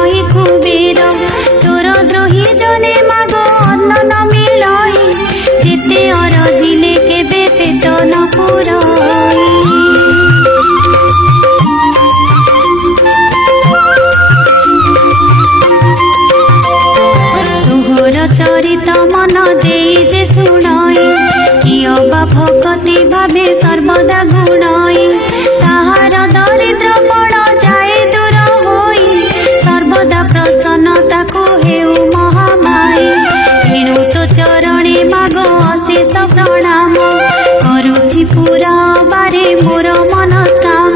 नई कुबेर तोर द्रोही जने माग अन्न न मिलाई जेते अरजिले केबे पेट न पुराई चरित मन दे जे शुणाई कियो बा भगति भावे सर्वदा गुणाई ताहार दरिद्र पण जाए दूर होई सर्वदा प्रसन्नता को हेउ महामाई एणु तो चरणे माग अशेष प्रणाम करुछि पूरा बारे मोर मनस्काम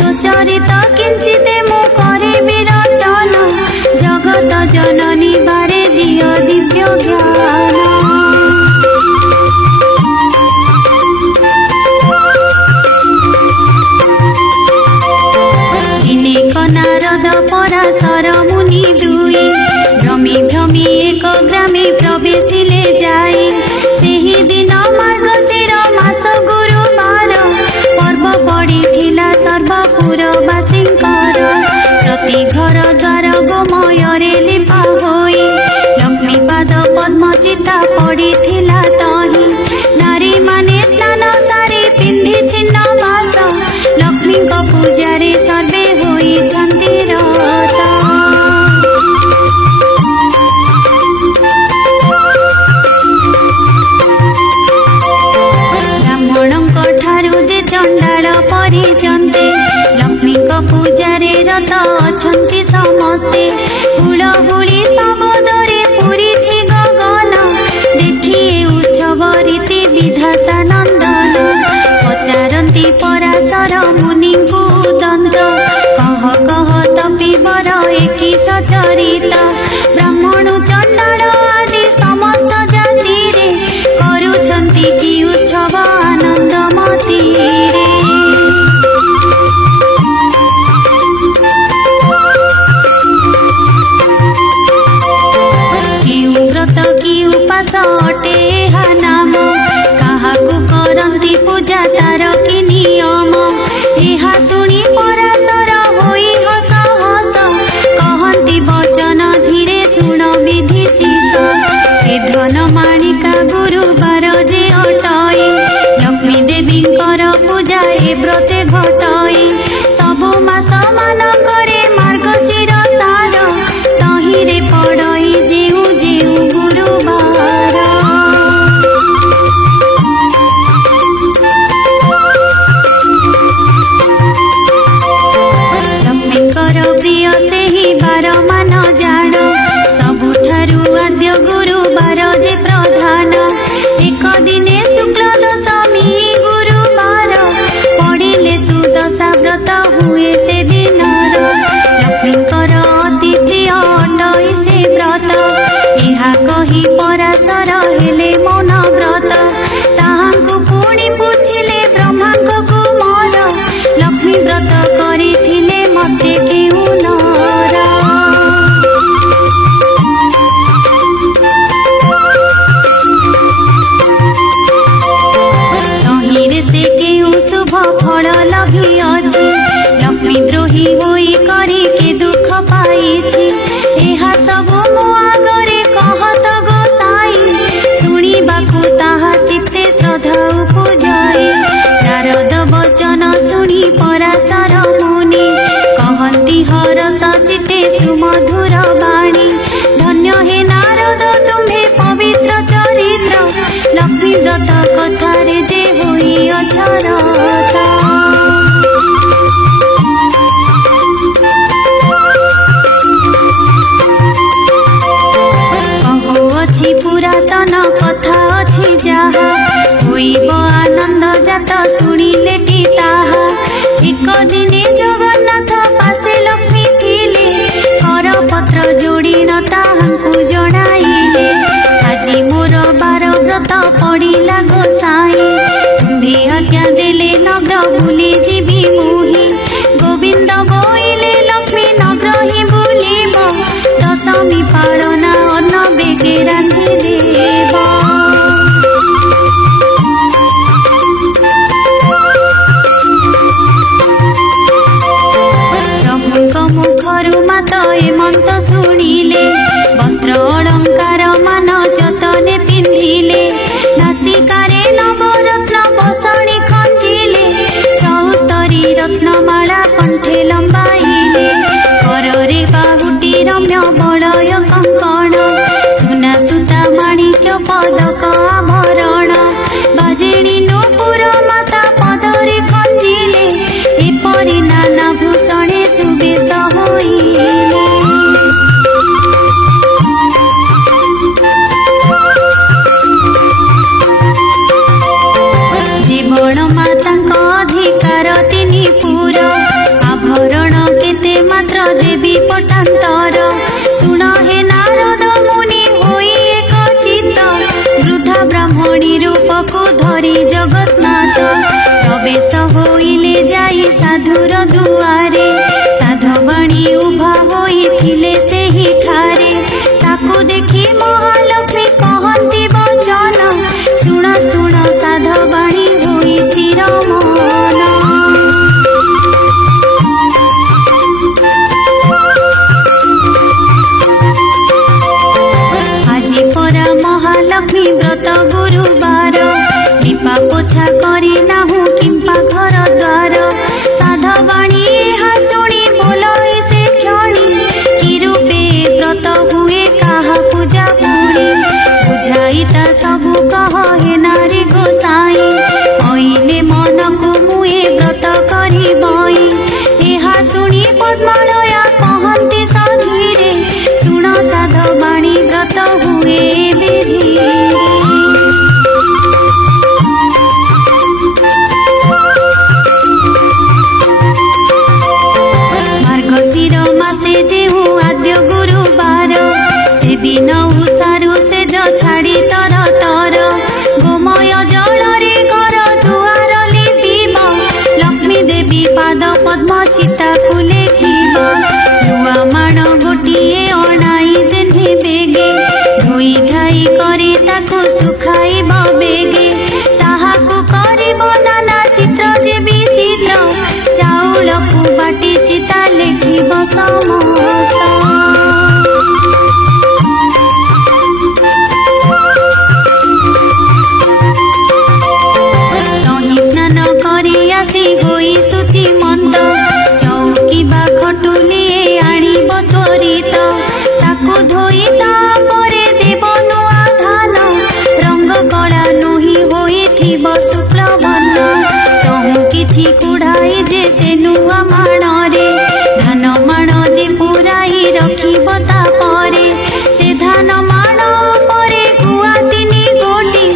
तो चरित किंचित मु करिबि रचन जगत जननी बारे दियो दिव्य ज्ञान दिनेक नारद पराशर मुनि दुई भ्रमी भ्रमी एक ग्रामे प्रवेशिले जाई सेही दिन मार्गशीर मास गुरुवार पर्व पड़िथिला सर्वपुरवासींकर प्रति घर द्वार गोमୟରେ लिपा होई लक्ष्मी पाद पद्मचिता पड़िथिला तही नारी माने स्नान सारी पिंधि छिन्न बास लक्ष्मी को पूजारे सर्वे होई छंती रत ब्राह्मणों ठारू जे चंडाल परिजन्ते लक्ष्मी को पूजारे रत अछंती समस्ते हुलहुली सबदरे पुरीछि गगन देखिए उत्सव रीति विधाता नंदन पचारती पराशर मुनि को दंत कह कह तपीवर एकी सचरित ब्राह्मण चंडाल आदि समस्त जाति रे करुछंती की उत्सव आनंद मतीरे व्रत की उपास अटे हा नाम काहाकु करंती पूजा तार की नियम एहा सुनी पराशर होई हस हस कहंती वचन धीरे सुन विधि शीस ए धन माणिका गुरुवार जे अटई लक्ष्मी देवींकर पूजा ए व्रते घटई सबु मास मानकरे मार्गशीर सार तहिरे पड़ई जेउ जेउ गुरुवार लक्ष्मीकर प्रिय सेही बार मान जान सबुठारु आद्य गुरुवार जे प्रधान एक दिने शुक्ल दशमी गुरुवार पड़िले सुदशा व्रत हुए से दिनर लक्ष्मीकर अति प्रिय अटई से व्रत ଏହା कही पराशर हेले मौन व्रत ताहांकु पुणी पूछिले ब्रह्मांक कुमार लक्ष्मी व्रत करिथिले मते केउ नर तहिरे से केउ शुभ फल लभी अछि लक्ष्मी द्रोही होई करी के दुख पाइछि एहा सब मो आगरे कहत गोसाई शुणिबाकु ताहा चित्ते श्रद्धा उपजाए नारद वचन शुणी पराशर मुनि कहंती हरस चित्ते सुमधुर वाणी धन्य हे नारद तुम्हे पवित्र चरित्र लक्ष्मी व्रत कथारे जे होई अछरता अछि पुरातन कथा अछि जाहा होइब आनंद जात शुणिले टी ताहा एक दिने जगन्नाथ पासे लक्ष्मी थिले कर पत्र जोड़ी न ताहांकु जणाइले आजी मोर बार व्रत पड़िला गोसाई तुम्हे आज्ञा देले नगर बुली जीवी मुहि गोविंद बोइले लक्ष्मी नगर ही बुलिब दशमी पालना अन्न बेगे रांधि देव। हेमंत शुणिले वस्त्र अलंकार मान जतने पिंधिले नासिकारे नवरत्न बसणी खंजिले चौस्तरी रत्नमाला कंठे लंबाइले कररे बाहुटी रम्य बलय कंकण सुना सुता माणिक्य पदक आभरण बाजेणी नूपुर माता पदरे खंजिले एपरि नाना भूषणे सुबेश होइले जीवन मातांक अधिकार तिनि पुर आभरण केते मात्र देवी पटांतर सुन हे नारद मुनि होई एक चित्त वृद्धा ब्राह्मणी रूप को धरी जगन्नाथ प्रवेश होइले जाई साधुर दुआरे साधवाणी उभा होइथिले सेहि ठारे ताकू देखि महालक्ष्मी कहंती वचन सुण सुण साधवाणी होई स्थिर मन আজি परा महालक्ष्मी व्रत गुरुवार दीपा पोछा करी नाहु किंपा घर द्वार साधवाणी हा शुणी बोलई से क्षणी कि रूपे व्रत हुए काहा पूजा पुणी बुझाई ता सबु कह हे नारी गोसाई ओइले मन को मुए व्रत करी बई एहा शुणी पद्मलया कहंती सधीरे सुण साधवाणी व्रत हुए विधि मार्गशीर मासे जेहु आद्य गुरुवार से दिन उषारु से छाड़ी तर तर गोमय जल रे घर दुआर लिपिब लक्ष्मी देवी पाद पद्म चिता को लेखिब नुआ माण गोटिए अणाई जेन्हे बेगे धोई धाई करी ताकू सुखाइब बेगे ताहाकू करिब नाना चित्र जे विचित्र चाउल को बाटी चिता लेखिब समस्त तही स्नान करी आसी होई सुचि मंत चौकी बा खटुलिए आनिब त्वरित ताकू धोई तापरे देव नुआ धान रंग कला नुही होइथिब शुक्ल वर्ण तहु किछि कुढ़ाई जे से नुआ माणरे धान माण जे पुराई रखिब तापरे से धान माण उपरे गुआ तिनि गोटी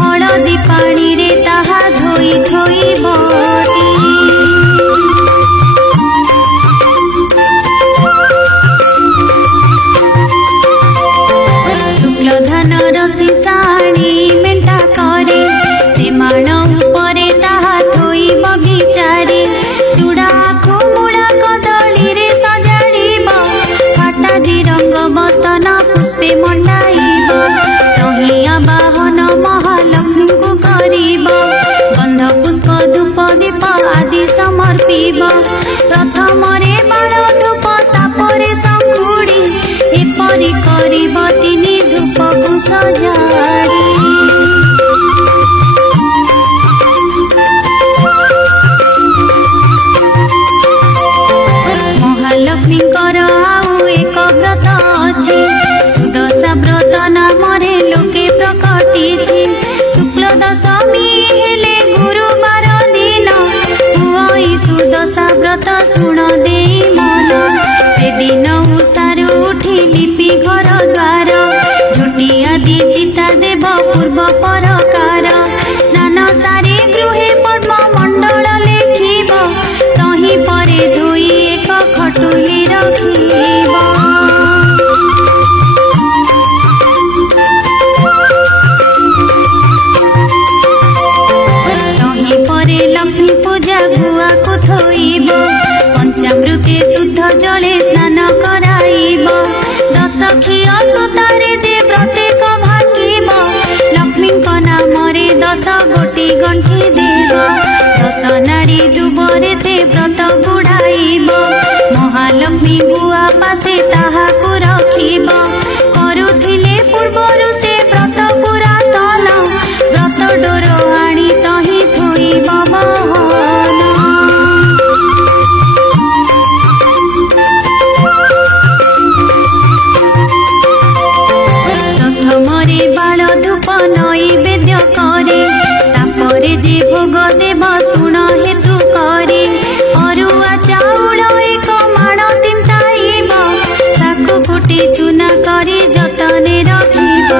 हळदी पानी रे ताहा धोई धोई बटी शुक्ल धान रसी साणी मेंटा करे से माण उपरे ताहा धोई बगीचारे चूड़ा खुमुड़ा कदली रे सजाड़ीब फाटा रंग बस्तन पुष्पे मंडाइब तहिया बाहन महालक्ष्मी को करिब गंध पुष्प धूप दीप आदि समर्पिब प्रथम रे बाण धूप तापरे संखुड़ी एपरि करिब तिनि धूप को सजाड़ी महालक्ष्मी आउ एक व्रत अछि सुदशा व्रत नाम रे लोके प्रकटिछि शुक्ल दशमी हेले गुरुवार दिन हुई सुदशा व्रत सुण देई मन से दिन उषारु उठी लिपि घर द्वार झुटी आदि चिता देव पूर्व परकार स्नान सारी गृहे पद्म मंडल लेखिब तही परे धोई एक खटुली रखिब तही परे लक्ष्मी पूजा गुआ को थोइब पंचामृते शुद्ध जले स्नान कराइब दश क्षीय सुतारे जे प्रत्येक भागिब लक्ष्मी नाम रे 10 गोटी गंठी देव 10 नाड़ी दुबरे से व्रत गुढ़ाइब महालक्ष्मी गुआ पासे ताकू कुटी चूना करी जतने रखिब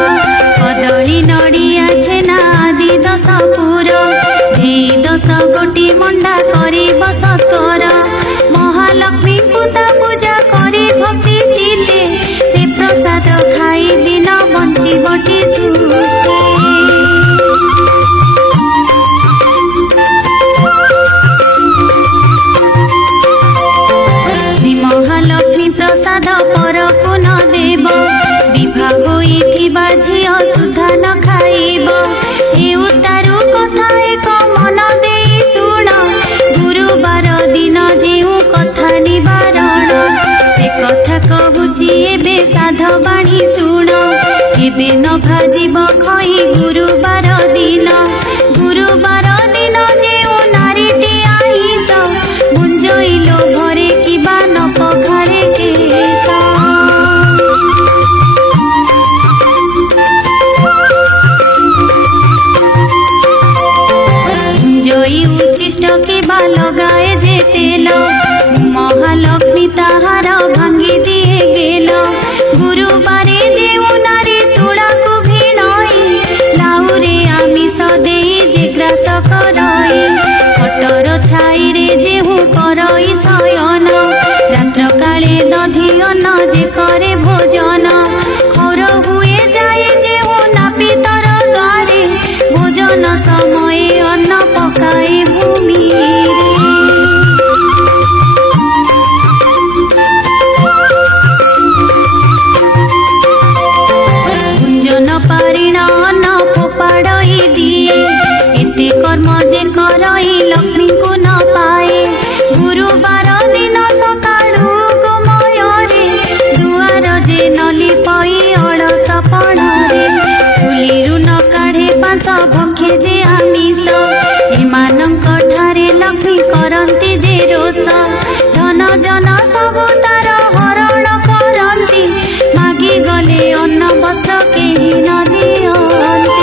कदली नड़िया छेना आदि 10 पुर दे 10 गोटी मंडा करिब सत्वर महालक्ष्मी को ता पूजा करी भक्ति चिते से प्रसाद खाई दिन बंचिबटी सुस्थे श्री महालक्ष्मी प्रसाद पर को न देव विभाग होइथिबा झियो सुधा न खाइब ए उतारू कथा एक मन देई सुण गुरुवार दिन जेउ कथा निवारण से कथा कहूची एबे साधवाणी सुण एबे न भाजिब खई गुरुवार दिन जेउ नारीटी आइस बुंजइलो भरे किबा न पखारे केस जई उचिष्ट केबा लगाए जे तेल महालक्ष्मी ताहार भांगी दिए गेल गुरुवारे जेउ नारी तुला को भिड़ई लाउरे आमिष देई जे ग्रास करई कटर छाई रे जेहु करई शयन रात्र काले दधि अन्न जे करे भोजन खर हुए जाए जेहु नापितर द्वारे भोजन समय अन्न पकाए भूमि गुंजन पारिण अन्न फोपाड़ई दिए एते कर्म जे करई लक्ष्मी को न पाए गुरुवार दिन सकाळु गोमयरे दुआर जे नली पई अलस पणरे चुलीरु न काढ़े पांस भक्षे जे आमिष एमानंक ठारे लक्ष्मी करंती जे रोष धन जन सबु तार हरण करंती मागी गले अन्न वस्त्र केही न दियंती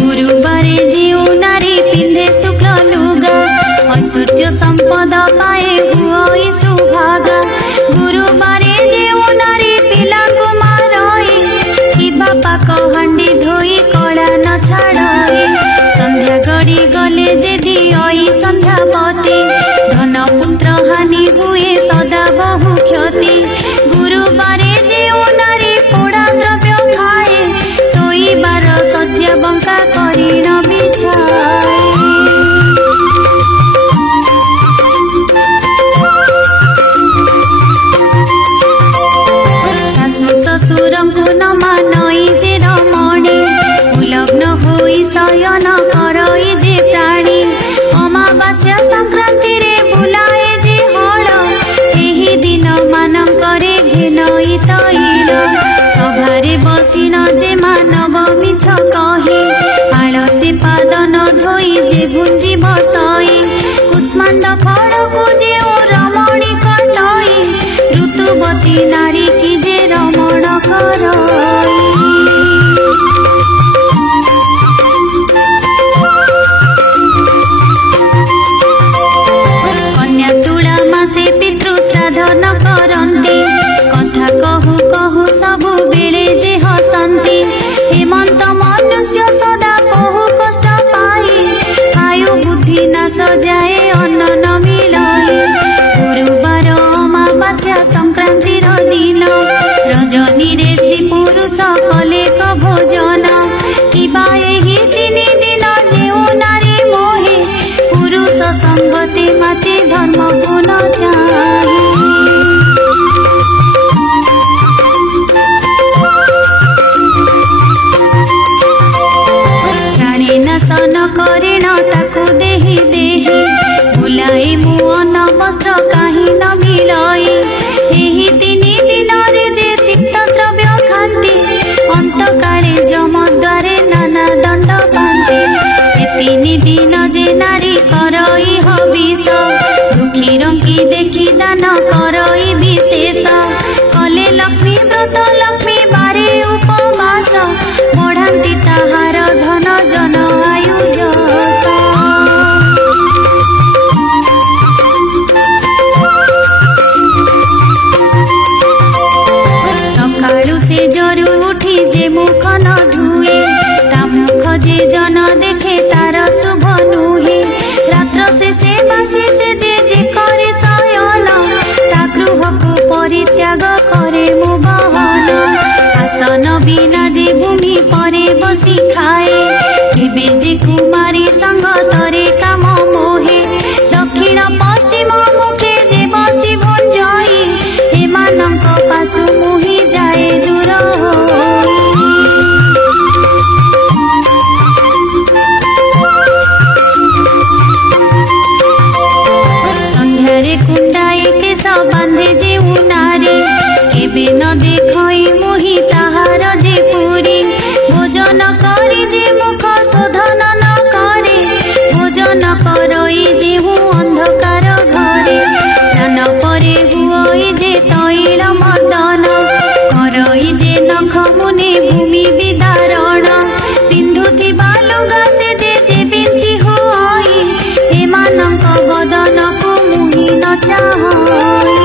गुरुवारे जेउ नारी पिंधे शुक्ल लुगा ऐश्वर्य संपद पाए हुई सुभागा गुरुवारे जेउ नारी पिला को मारई कि बापा कहंडी धोई कला न छाड़ई संध्या गड़ी गले जे दियई संध्यावती धन पुत्र हानि हुए सदा बहु क्षति गुरुवारे जेउ नारी पोड़ा द्रव्य खाए सोईबार शଯ୍ୟା बंका करी न बिछाए शाशु ससुर को न मानई जे रमणी उलग्न होई शयन करई जे प्राणी अमावास्या संक्रांति रे बुलाए जे हल एही दिन मानंकरे घेनई तैल सभारे बसिन जे मानव मिछ कही आलसी पाद न धोई जे गुंजी बसई कुष्मांड फल को जे रमणी कटई ऋतुवती नारी की जे रमण करई कन्या तुला मासे पितृ श्राद्ध न करंती कथा कहू कहू सबु बेले जे हसंती हेमंत मनुष्य सदा बहु कष्ट पाई आयु बुद्धि नाश जाए अन्न न मिलई गुरुवार अमावास्या संक्रांति दिन रजनी रे स्त्री पुरुष कलेक भोजन किबा एही 3 दिन जेउ नारी मोहे पुरुष संगति माति धर्म गुण चाहे प्राणी नाश न करेण ताकू देहि देहि भुलाई मु अन्न वस्त्र काहि न मिलई एही 3 दिन रे जे तिक्त द्रव्य खांती अंत काले जम द्वारे नाना दंड पाते 3 दिन जे नारी करई हविष दुखी रंकी देखी दान करई विशेष कले लक्ष्मी व्रत लक्ष्मी बारे उपवास बढ़ाती ताहार धन जन आयु जस। दर्शन करई जेहु अंधकार घरे स्नान परे हुई जे तैल मर्दन करई जे नख मुनि भूमि विदारण पिंधुथिबा लुगा से जे बिंची होई एमानक बदन को मुहि न चाहई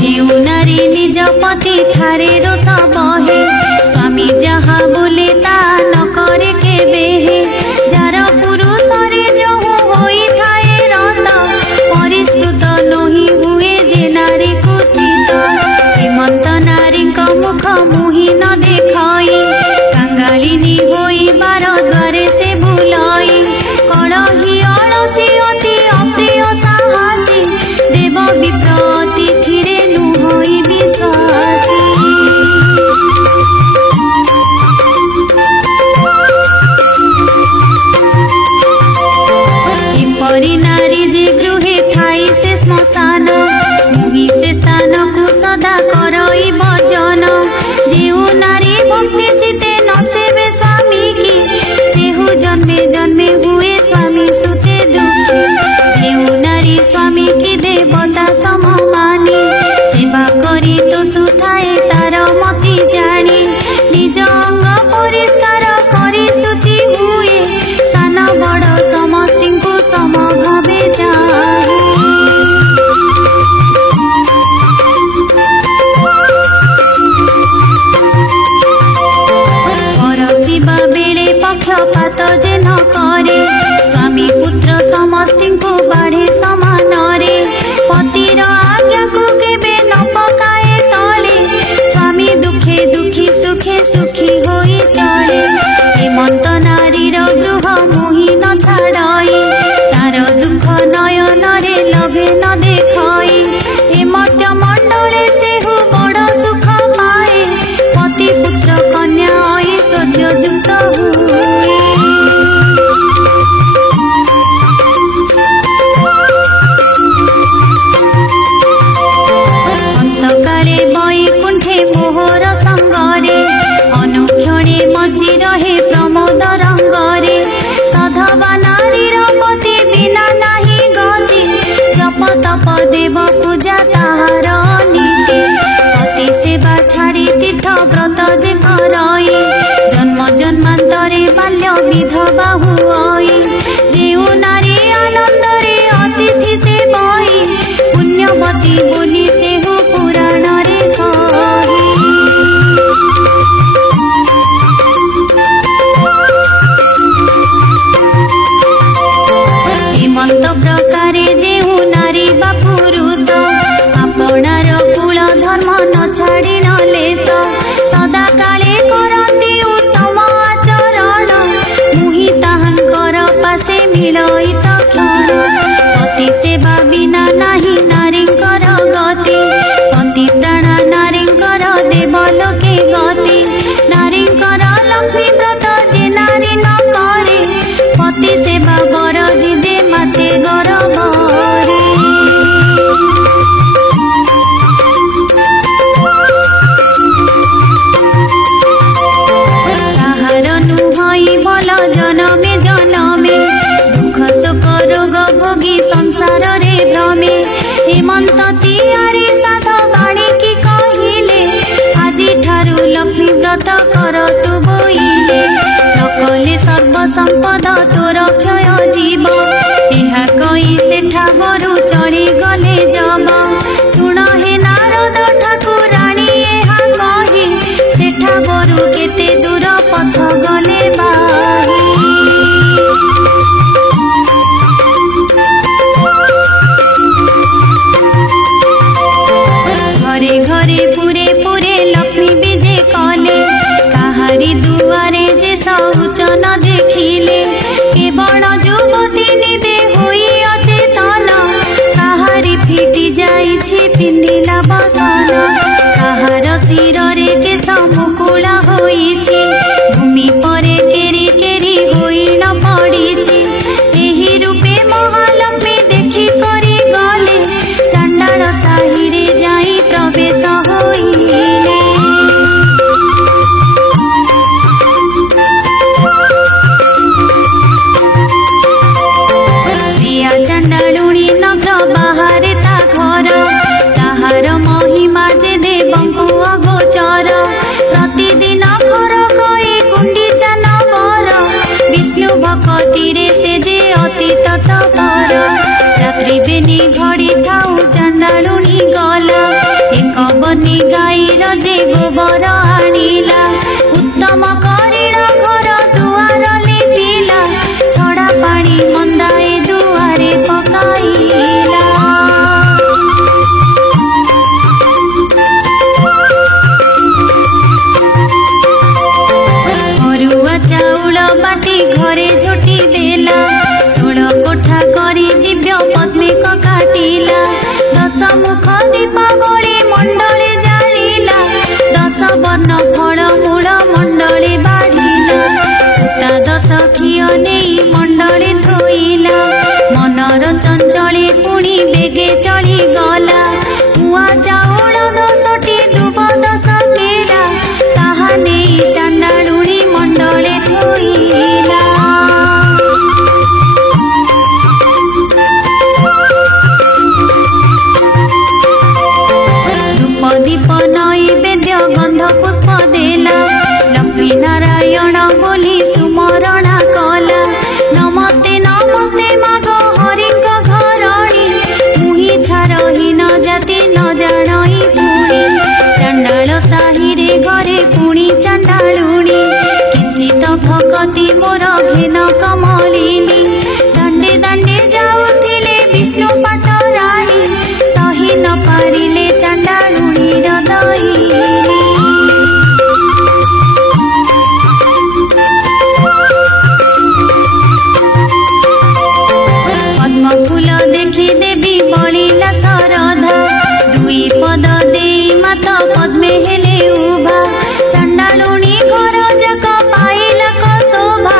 जेउ नारी निज पति ठारे रोष बहे स्वामी जहा बोले ता न करे केबे जार पुरुष रे जहु होई थाए रत परिष्कृत नही हुए जे नारी कुचित हेमंत नारी मुख मुहि न देखई कांगालिनी होई बार द्वारे से बुलाई कलही अलसी अति अप्रिय साहसी देव विप्र अतिथिरे नुहई विश्वासी एपरि नारी जे गृहे थाई से श्मशान मुहि से स्थान को सदा करई भजन जेउ नारी भक्ति चिते न सेवे स्वामी की सेहु जन्मे जन्मे हुए स्वामी सुते दुखी जेउ नारी स्वामी की देवता सम मानी सेवा करी तो सुथाए तार मति जानी निज अंग परिष्कार करी सुचि हुए सान बड़ समस्तिଙ୍କୁ सम भावे चाहे परसिबा बेले पक्षपात जे न करे स्वामी पुत्र समस्तिଙ୍କୁ बाढ़े समान रे पतिर आज्ञा को केबे न पकाए तले स्वामी दुखे दुखी सुखे सुखी होई चले हेमंत नारीर गृह मुहि न छाड़ई तार दुख नयन रे लभे न देखई हेमंत मंडले सेहु बड़ सुख पाए पति पुत्र कन्या ऐश्वर्य युक्त हुए अंतकाले वैकुंठे मोहर संगरे अनुक्षणे मजी रहे प्रमोद रंगरे साधवा नारीर पति बिना नाही गति जप तप देव पूजा ताहार नीति पति सेवा छाड़ी तीर्थ व्रत जे करई जन्म जन्मांतरे बाल्य विधवा हुई जेउ नारी आनंदरे अतिथि से बई पुण्यवती बोली सेहु पुराण रे कही हेमंत प्रकारे जेहु नारी बा पुरुष आपणार कुल धर्म न छाड़ी न लेस सदा काले करती उत्तम आचरण मुहि ताहांकर पासे मिलई तक्षण पति सेवा बिना नाही नारींकर गति पति प्राण नारींकर देवलोके गति नारींकर लक्ष्मी व्रत जे नारी न करे पति सेवा बर जे माते गरबरे ताहार नुहई बल जनमे जनमे दुख शोक रोग भोगी संसार रे भ्रमे हेमंत तियारी साध बाणी की कहिले आजी ठारू लक्ष्मी व्रत कर तु बोइले नकले सर्व संपद तोर क्षय जीव ଏହା कही सेठा बरु चढ़ी गले जब शुण हे नारद ठाकुराणी ଏହା कही सेठा बरु केते दूर पथ गले बाही घरे घरे पुरे पुरे लक्ष्मी विजे कले काहारी दुआरे जे शौच न देखिले केवल युवती निदे होई अचेतन काहारी फिटी जाई गोबर आनिला उत्तम करिण घर दुआर लिपिला छड़ा पानी मंदाए दुआरे पकाइला अरुआ चाउल बाटी घरे झोटी देला सोड़ कोठा करी दिव्य पद्मे काटिला दश मुख दीपावली मंडले जालिला दश वर्ण फल मूल मंडले बाढ़िला सूता दश खिय नहीं मंडले थोइला मनर चंचले पुणी बेगे चली गला कुआ चाउल दशटी दुब दश केरा ताहा नहीं चांडालुणी मंडले थोइला दीप नैवेद्य गंध पुष्प देला लक्ष्मी नारायण बोली सुमरणा कला नमस्ते नमस्ते माग हरि घरणी मुही छारहीन जाति न जाणई पुणी चांडाल साही रे घरे पुणी चांडालुणी किंचित भक्ति मोर घेन कमलिनी दांडे दांडे जाउथिले विष्णु पाठ राणी सही न पारिले चांडालुणी पद्म फूल देखी देवी बलिला सरधा दुई पद दे मात पद्मे हेले उभा चांडालुणी घर जाक पाइला शोभा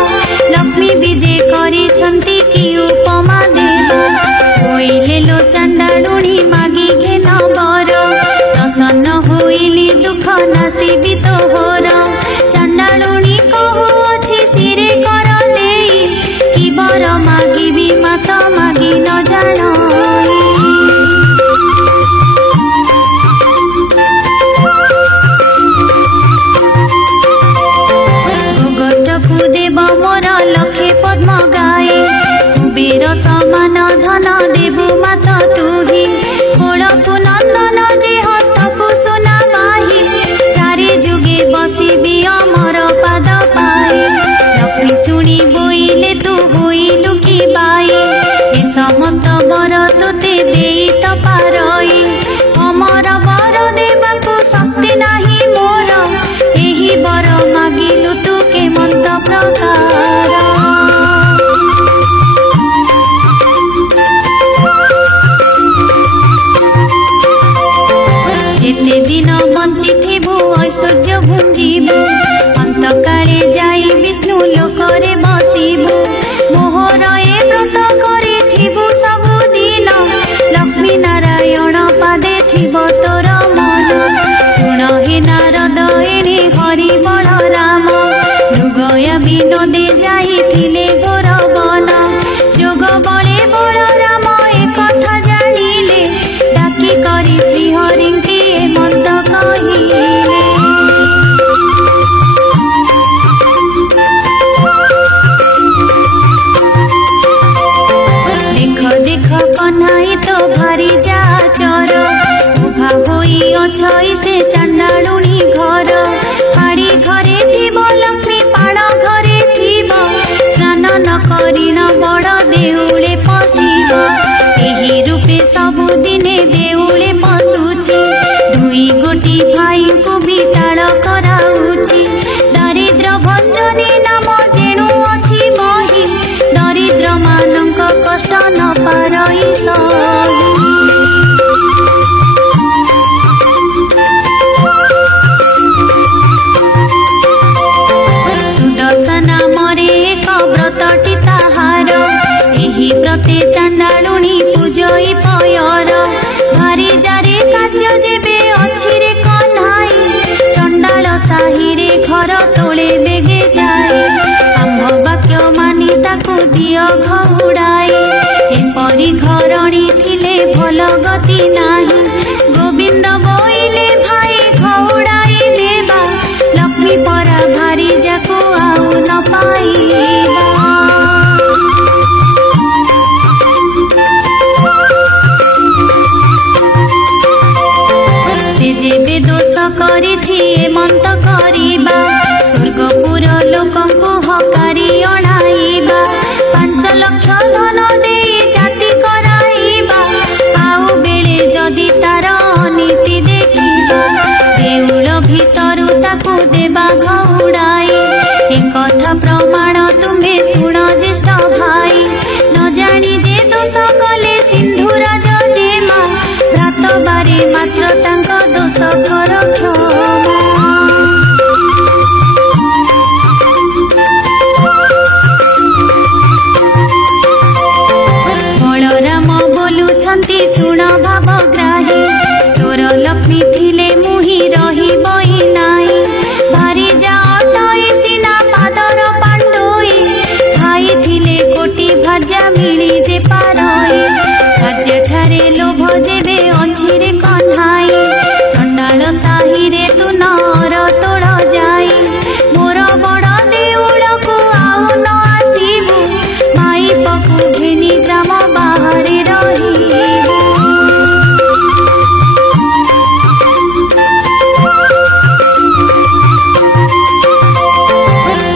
लक्ष्मी विजे करिछंती कि उपमा देवा होइले लो चांडालुणी मागी घेन बर प्रसन्न होइली दुख नासिबी तोहर चांडालुणी कहुअछि सिरे कर देई कि बर मागिबी मात मागी न जाणई गोष्ठकु देव मोर लक्षे पद्म गाए कुबेर समान धन देबु मात तुही कोलकु नंदन जे हस्तकु सुना माही चारि जुगे बसिबी अमर पाद पाए लक्ष्मी शुणी बोइले तू होइलु कि बाई ए समस्त बर तोते देई त पारई अमर बर देबाकु शक्ति नाही मोर एही बर मागिलु तू केमंत प्रकार जेते दिन बंची थिबु ऐश्वर्य भुंजीबु अंत काले जाई विष्णु लोकरे बसिबु मोहर ए व्रत करी थिबु सबु दिन लक्ष्मी नारायण पादे थिब तोर मन सुण हे नारद एणे हरि बल राम मृगया विनोदे जाइथिले घोर वन जोग बले बल राम ए कथा जानिले डाकी करी श्रीहरि के मंत कहिले देख देख कन्हाई तो भारी जा चर उभा होई अछई से चांडालुणी घर हाड़ी घरे थिब लक्ष्मी पाड़ घरे थिब स्नान न करिन बड़ देउले पशिब एही रूपे सबु दिने देउले पशुछि दुई गोटी भाई को विताड़ कराउछि दरिद्र भंजनी नाम जेणु अछि बही दरिद्र मानक कष्ट न पारई सही सुदर्शना मरे एक व्रतटी ताहार एही व्रते चांडालुणी पूजई पयर भारी जारे कार्य जेबे अछि रे कन्हाई चंडाल साही रे घर तोले बेगे जाए आम्भ वाक्य मानी ताकु दिय घउड़ाई एपरी घरणी थिले भल गति नाही गोविंद बोइले भाई घउड़ाई देबा लक्ष्मी परा भारी जाकु आउ न पाइबा से जेबे दोष करिथि हेमंत करिबा स्वर्गपुर लोकंकु हकारी अणाइबा 5 लाख धन देई जाति कराइबा आउ बेले जदि तार नीति देखिबा देउल भितरु ताकू देबा घौड़ाई एक कथा प्रमाण तुम्हें शुण ज्येष्ठ भाई न जानी जे दोष कले सिंधुराज जेमा रात बारे मात्र तांको दोष कर क्षमा बलराम बोलुछंती शुण भावग्राही तोर लक्ष्मी थिले मुही रही बही नाई भारी जाटई सिना पादर पांडोई खाई थिले कोटी भाजा मिली जे पारई भाज्य ठारे लोभ जेबे अछि रे कन्हाई चंडाल साही रे तू नर तोड़ जाई मोर बड़ देउलकु आउ न आसीबु माई पकु घेनी ग्राम बाहरे रहिबु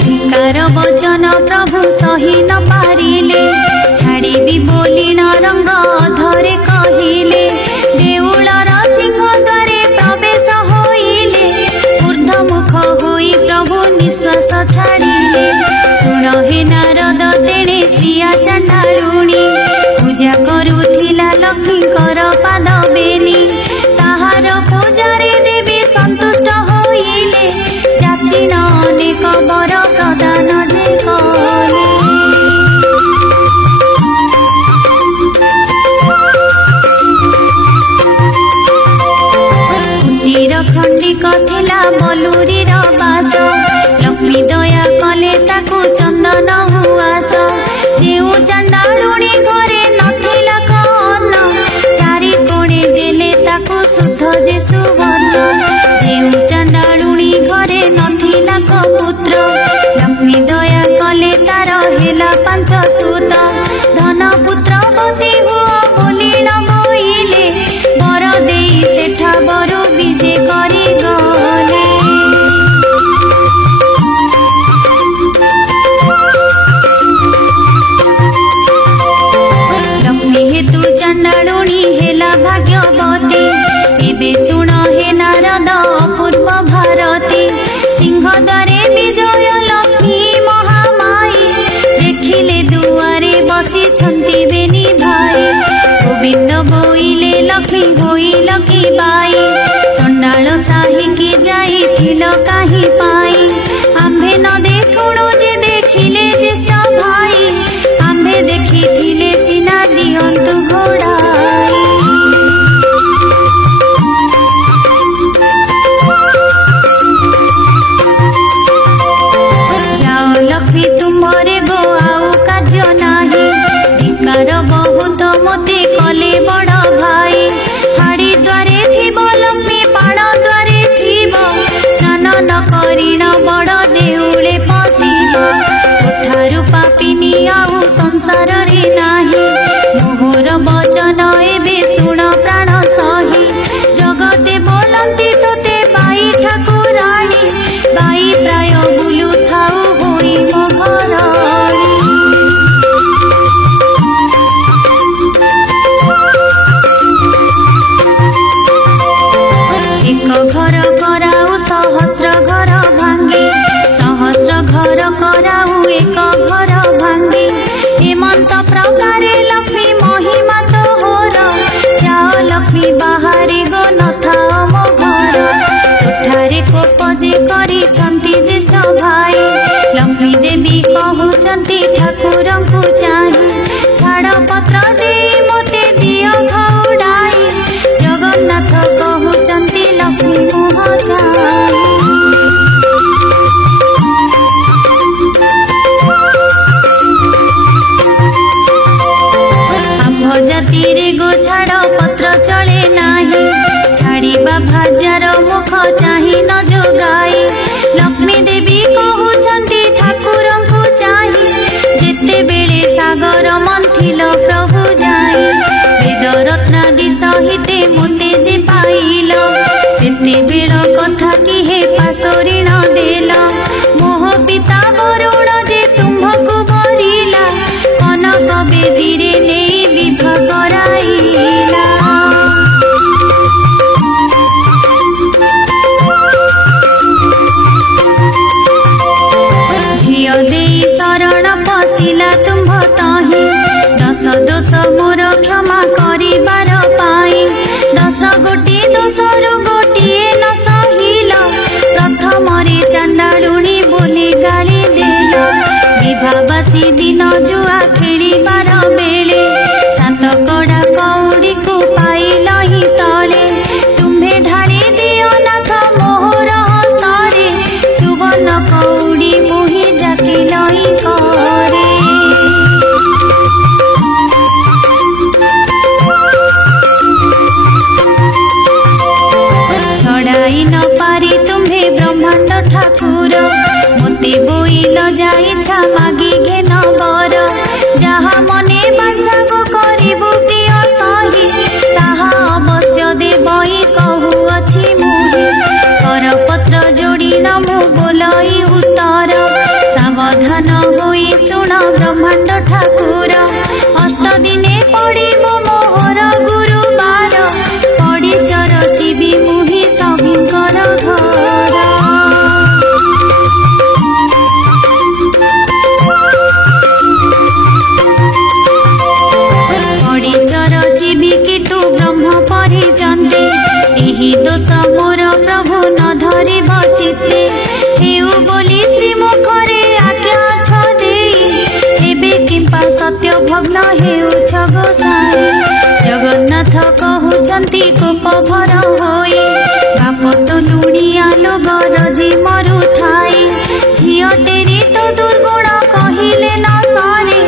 धिकार वचन प्रभु सही न पारिले छाड़ीबी बोली न रंग धरे कहिले देउलर सिंह द्वारे प्रवेश होइले ऊर्ध्वमुख होई प्रभु निश्वास छाड़िले शुण हे नारद तेणे श्रिया चंडालुणी पूजा करुथिला लक्ष्मीकर पाद बेनी ताहार पूजारे देवी संतुष्ट होइले जाचिन अनेक वर प्रदान जे कले कुटीर खंडिक थिला बलुरीर बास लक्ष्मी दया कले ताकू चंदन हुआस जेउ चंडालुणी घरे नथिला कन्न चारि कोणे देले ताकू शुद्ध जे सुवर्ण जेउ चंडालुणी घरे नथिला पुत्र लक्ष्मी दया कले तार हेला 5 सूत धन पुत्रवती हुआ बोली न बोइले वर देई सेठा बरु विजे करी गले लक्ष्मी हेतु चंडालुणी हेला भाग्यवती एबे शुण हे नारद अपूर्व भारती सिंह द्वारे विजय लक्ष्मी महामाई देखिले दुआरे बसी छंती बेनी भाई गोविंद बोइले लक्ष्मी बोइल की बाई चंडाल साही की जाई थिल काही पाई आम्भे न देखुणु जे देखिले ज्येष्ठ भाई आम्भे देखी थिले सिना दियंतु घोड़ाई जाओ लक्ष्मी तुम्हारे गो आउ कार्य नाही धिकार बहुत मते कले बड़ भाई हाड़ी द्वारे थिब लक्ष्मी पाड़ द्वारे थिब स्नान न करिण बड़ देउले पसिब ठारू पापिनी आउ संसार रे नाही मोहर वचन एबे शुण प्राण सही जगते बोलंती तोते बाई ठाकुराणी बाई प्राय बुलु थाउ होई मोहराणी एक घर कराऊ सहस्र घर भांगे सहस्र घर कराऊ एक घर भांगे हेमंत प्रकारे लक्ष्मी महिमा तोहर जाओ लक्ष्मी बाहरी गो नथा मो घर तुठारे कोप जे करी छंती ज्येष्ठ भाई लक्ष्मी देवी कहउछंती ठाकुरंकु चाही छाड़ पत्र देई मोते दियो घौड़ाई जगन्नाथ कहउछंती लक्ष्मी मुह चाही आम्भ जाति रे गो छाड़ पत्र चले नाही छाड़ीबा भाजार मुख चाही न जोगाई लक्ष्मी देवी कहउछंती ठाकुरंकु चाही जेते बेले सागर मंथिल प्रभु जाई वेद रत्नादि सहिते मुते जे पाइल सेते बेल कथा कि हे दश ऋण देल मोह पिता वरुण जे तुम्भकु भरिला कनक बेदी रे नहीं विवाह कराइला। झियो देई शरण पशिला तुम्भ तही दश दोष मोर क्षमा करिबार पाई 10 गोटी दोषरु गोटिए न सहिल प्रथम रे चांडालुणी बोली गाली देल विवाहवासी दिन जुआ खेलिबार बेले 7 कड़ा कौड़ी को पाइल ही तले तुम्हे ढाली दियो नाथ मोहर हस्ତରେ सुवर्ण कौड़ी मुहि जाकिल ही करे। छड़ाई न पारी तुम्हे ब्रह्मांड ठाकुर मोते बोइल जा इच्छा मागी घेन बर जहा मने बांछा को करिबु प्रिय सही ताहा अवश्य देबई कहुअछि मुहे करपत्र जोड़ी न मु बोलई उत्तर सावधान होई सुन ब्रह्मांड ठाकुर 8 दिने पड़िबो मोहर गुरुवार पड़िचर जीवी मुहि सभिंकर घर। पड़िचर जीवी किटु ब्रह्म परिजन्ते एही दोष मोर प्रभु न धरिब चित्ते हेउ बोली श्रीमुखरे आज्ञा छ देई हेबे किंपा सत्य भग्न हेउछ गोसाई जगन्नाथ कहउचंती कोप भर होई बाप तो लुणिया लोग रजी मरु थाई झियो तेरी तो दुर्गुण कहिले न सरे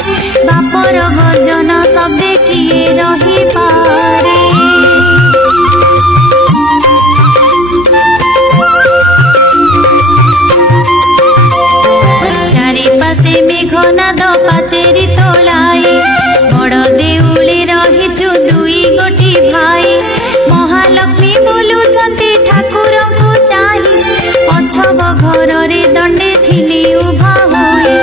बापर गर्जन शब्दे किए रही पारे। चारि पासे मेघनाद पाचेरी तोलाई बड़ देउले रहिछु दुई गोटी भाई महालक्ष्मी बोलुछंती ठाकुर को चाही पछब घर रे दंडे थिली उभा होई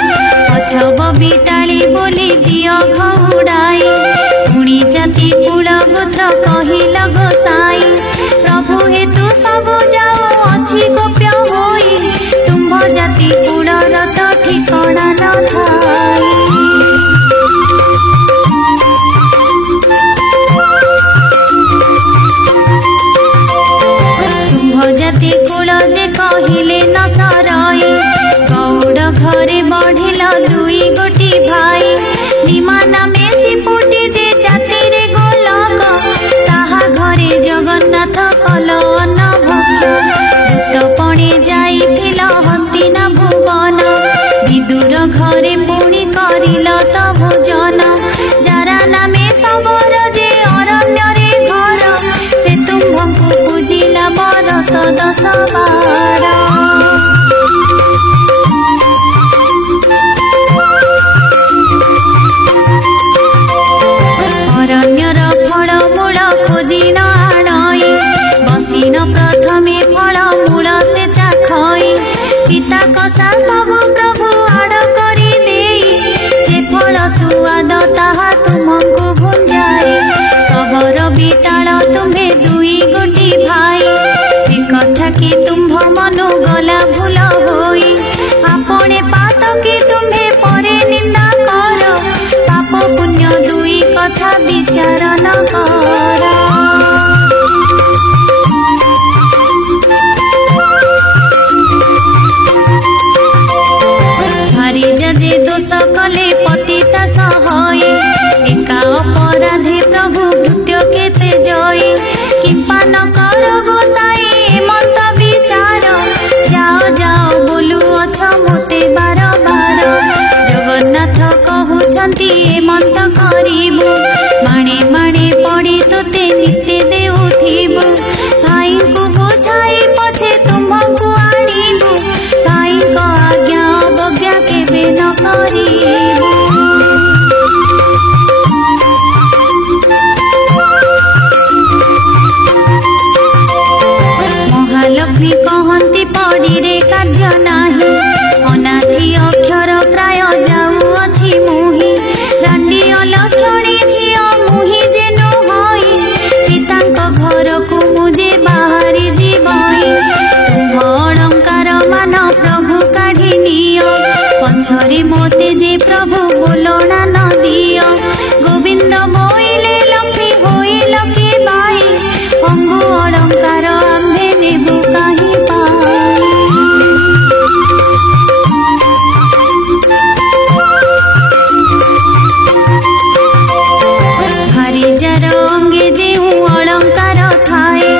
पछब बिटाली बोली दियो घउडाई पुणी जाति कुल गोत्र कहिल गोसाई प्रभु हेतु सब जाओ अछि गोप्य होई तुम्भ जाति कुल रत ठिकाना न थाई। तुम्भ जाति कुल जे कहिले न सरई गौड़ घरे बढ़िल दुई गोटी भाई विमान में सिपुटी जे जाति रे गोलक ताहा घरे जगन्नाथ कल अन्न भक्ष दूत पणे जाइथिल हस्तिना भुवन विदुर घरे पुणी करिल त भोजन जारा नामे सबर जे अरण्य रे घर से तुम्भଙ୍କୁ पूजिला बरस 10-12। अरण्यर फल मूल खोजी न आणई बसिन प्रथमे फल मूल से चाखई पिता कसा सब प्रभु आड़ करी देई जे फल सुआद ताहा तुमको भुंजाए सबर बिटाल तुम्हे दुई गोटी भाई ए कथा कि तुम्भ मनु गला भूल होई आपणे पात कि तुम्हे परे निंदा कर पाप पुण्य दुई कथा विचार न कर। भारी जे दोष कले पतिता सहई एका अपराधे प्रभु भृत्य केते जई किंपा न कर गोसाई मत विचार जाओ जाओ बोलू अछ मोते बार बार जगन्नाथ कहउचंती एमंत करिबु माणे माणे पड़ी तोते नित्य देउथिबु भाई को बुझाई पछे तुमको आनिबु भाई को आज्ञा अवज्ञा केबे न करिबु। महालक्ष्मी कहंती पड़ी घरे मोते जे प्रभु बोलना न दियो गोविंद बोइले लक्ष्मी होइल के बाई अंगु अलंकार आम्भे नेबु काहि पाई। हरिजार अंगे जेउ अलंकार थाए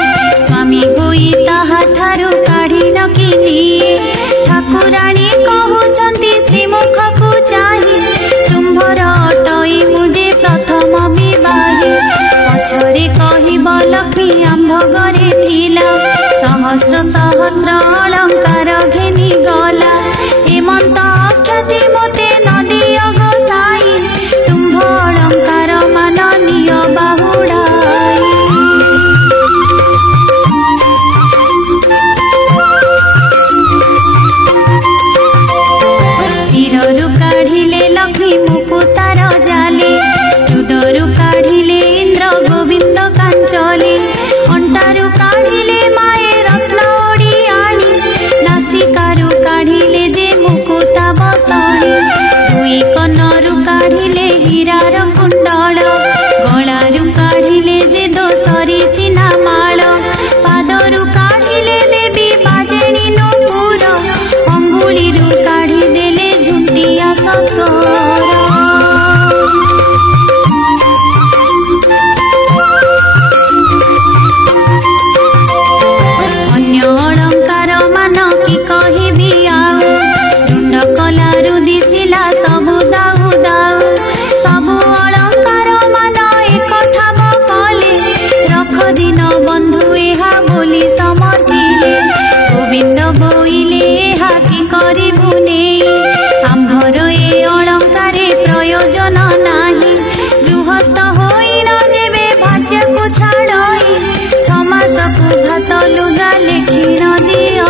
स्वामी होई ताहा थारु काढ़ी न किनिए ठाकुराणी कहउचंती श्रीमुख को चाही तुम्भर अटई मुझे प्रथम विवाही पछरे कहिब लक्ष्मी आम्भ घरे थिला सहस्र सहस्र अलंकार घेनी गला हेमंत अख्याति मोते नदी गोसाई तुम्भ अलंकार माननीय बाहुड़ाई। शिररु काढ़िले लक्ष्मी मुकुतार जाले हृदयरु काढ़िले इंद्र गोविंद कांचले अंटारु काढ़िले माए रत्न ओडियाणी नासिकारु काढ़िले जे मुकुता बसणी दुई कनरु काढ़िले हीरार कुंडल गलारु काढ़िले जे दोसरी चिना माळ पादरु काढ़िले देवी बाजेणी नुपुर अंगुलीरु काढ़ी देले झुंटिया सकर। अन्य अलंकार मान कि कहिबी आउ रुंड कलारु दिसिला सबु दाउ दाउ सबु अलंकार मान एक ठाम कले रख दिन बंधु एहा बोली समर्थिले गोविंद बोइले एहा कि करिबु नेई आम्भर ए अलंकारे प्रयोजन नाही गृहस्थ होइन जेबे भाज्यकु छाड़ई छमासकु भात लुगा लेखिन दियई।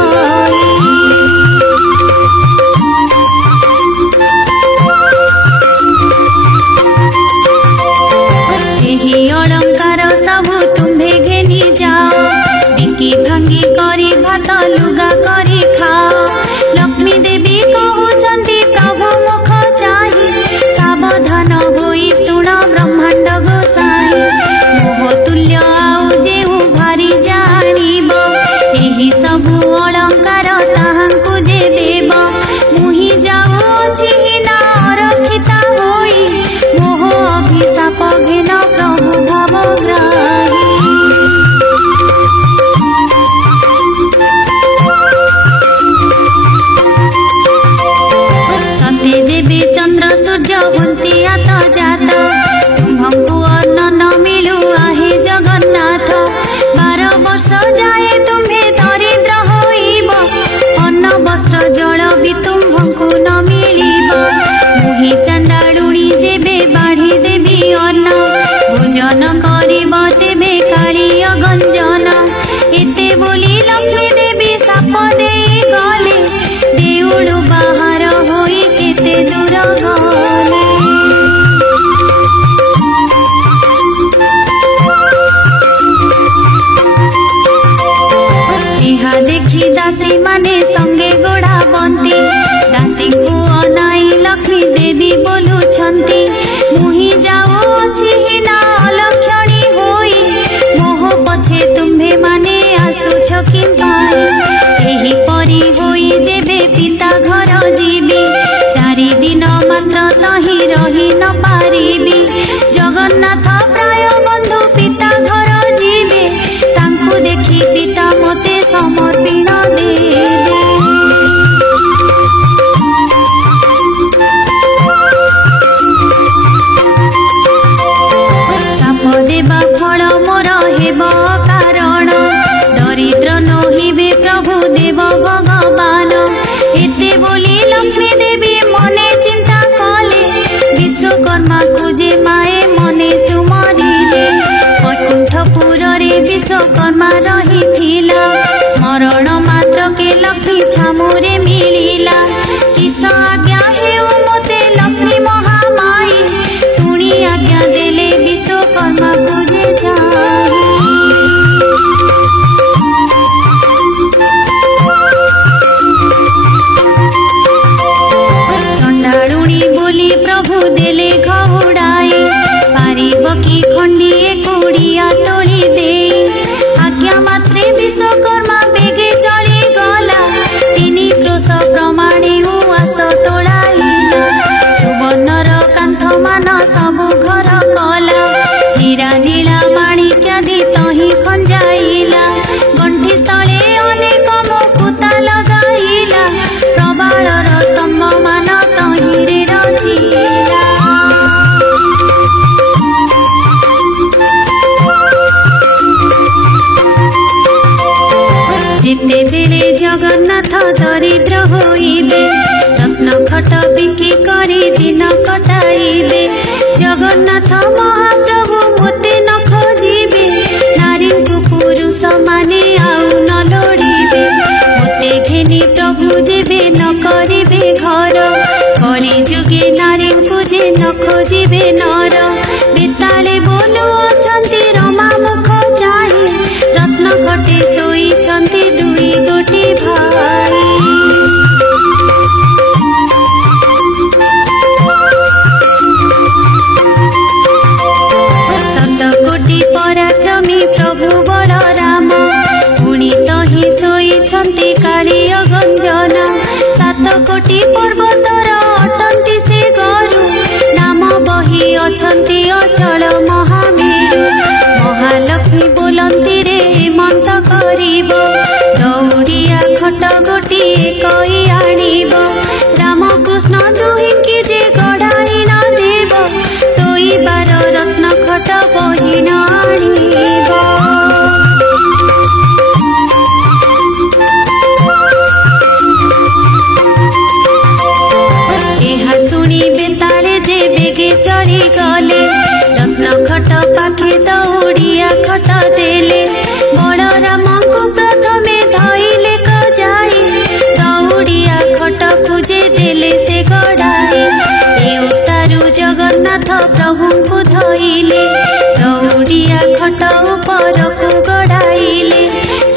एही अलंकार सबु तुम्भे घेनी जाओ डिकी भांगी करी भात लुगा करी खाओ लक्ष्मी देवी कहउचंती प्रभु मुख चाही सावधान होई सुण ब्रह्मांड गोसाई मोह तुल्य आउ जेउ भारी जानिब एही सबु अलंकार ताहांकु जे देव मुहि जाउछि ना अरक्षिता होई मोह अभिशाप घेन प्रभु भवग्राही। सते जेबे चंद्र सूर्य हुंती आत जात तुम्भंकु अन्न न मिलु आहे जगन्नाथ 12 वर्ष जाए तुम्हे दरिद्र होइब अन्न वस्त्र जल भी तुम्भंकु न मिलिब मुहि चंडालुणी जेबे बाढ़ी देवी अन्न भोजन करिब तेबे कालिय गंजन एते बोली लक्ष्मी देवी साप देई गले देउळु बाहर होई केते दूर गले। इहा देखी दासी माने संगे गोड़ा बंती दासी को अनाई लक्ष्मी देवी बोलुछंती मुहि जाउछि ना अलक्षणी होई मोह पछे तुम्भे माने आसुछ कि पाई एही परी होई जेबे पिता घर जीवी 4 दिन मात्र तही रही न पारिबी जगन्नाथ प्राय बंधु पिता घर जीवे तांकु देखी पिता मते समर्पिण देबे। साप देवा फल मोर हेब कारण दरिद्र नहिबे प्रभु देव भगवान एते बोली लक्ष्मी देवी मने चिंता कले विश्वकर्मा को जे माए मने सुमरिले वैकुंठपुर रे विश्वकर्मा रही थिला स्मरण मात्र के लक्ष्मी छामुरे मिलिला किस आज्ञा हेउ मोते लक्ष्मी महामाई सुनी आज्ञा देले विश्वकर्मा को जे चाही। चंडा क्रोश प्रमाणे उआस तोड़ाइला सुवर्णर कांथ मान सबु घर कला हीरा नीला माणिक्यादि तही खंजाइला गंठी स्थले अनेक मुकुता लगाइला प्रबालर स्तंभ मान तहिरे रचिला जेते बेले जगन्नाथ दरिद्र होइबे रत्न खट बिकी करी दिन कटाइबे जगन्नाथ महाप्रभु मोते न खोजिबे नारी को पुरुष माने आउ न लोड़िबे मोते घेनी प्रभु जेबे न करिबे घर कली जुगे नारी को जे न खोजिबे नर बेताले बोलु अछंती रमा मुख चाहि रत्न खटे सोई छंती दुई गोटी भाई सत कोटी पराक्रमी प्रभु बलराम पुणी तही सोई छंती कालिय गंजन सात कोटी पर्वतर अटंती से गरु नाम बही अछंती अचल महामेरु महालक्ष्मी बोलंती रे मंत करिब दौड़िया खट गोटी कई आनिब रामकृष्ण दुहिंकी जे गढ़ाई न देव सोईबार रत्न खट बही न आनिब एहा सुनी बेताले जे बेगे चढ़ी गले रत्न खट पाखे दौड़िया खट देले बलराम को प्रथमे धइले कजाई दौड़िया खट पूजे देले से गड़ाई एउतारु जगन्नाथ प्रभु को धइले दौड़िया खट ऊपर को गड़ाइले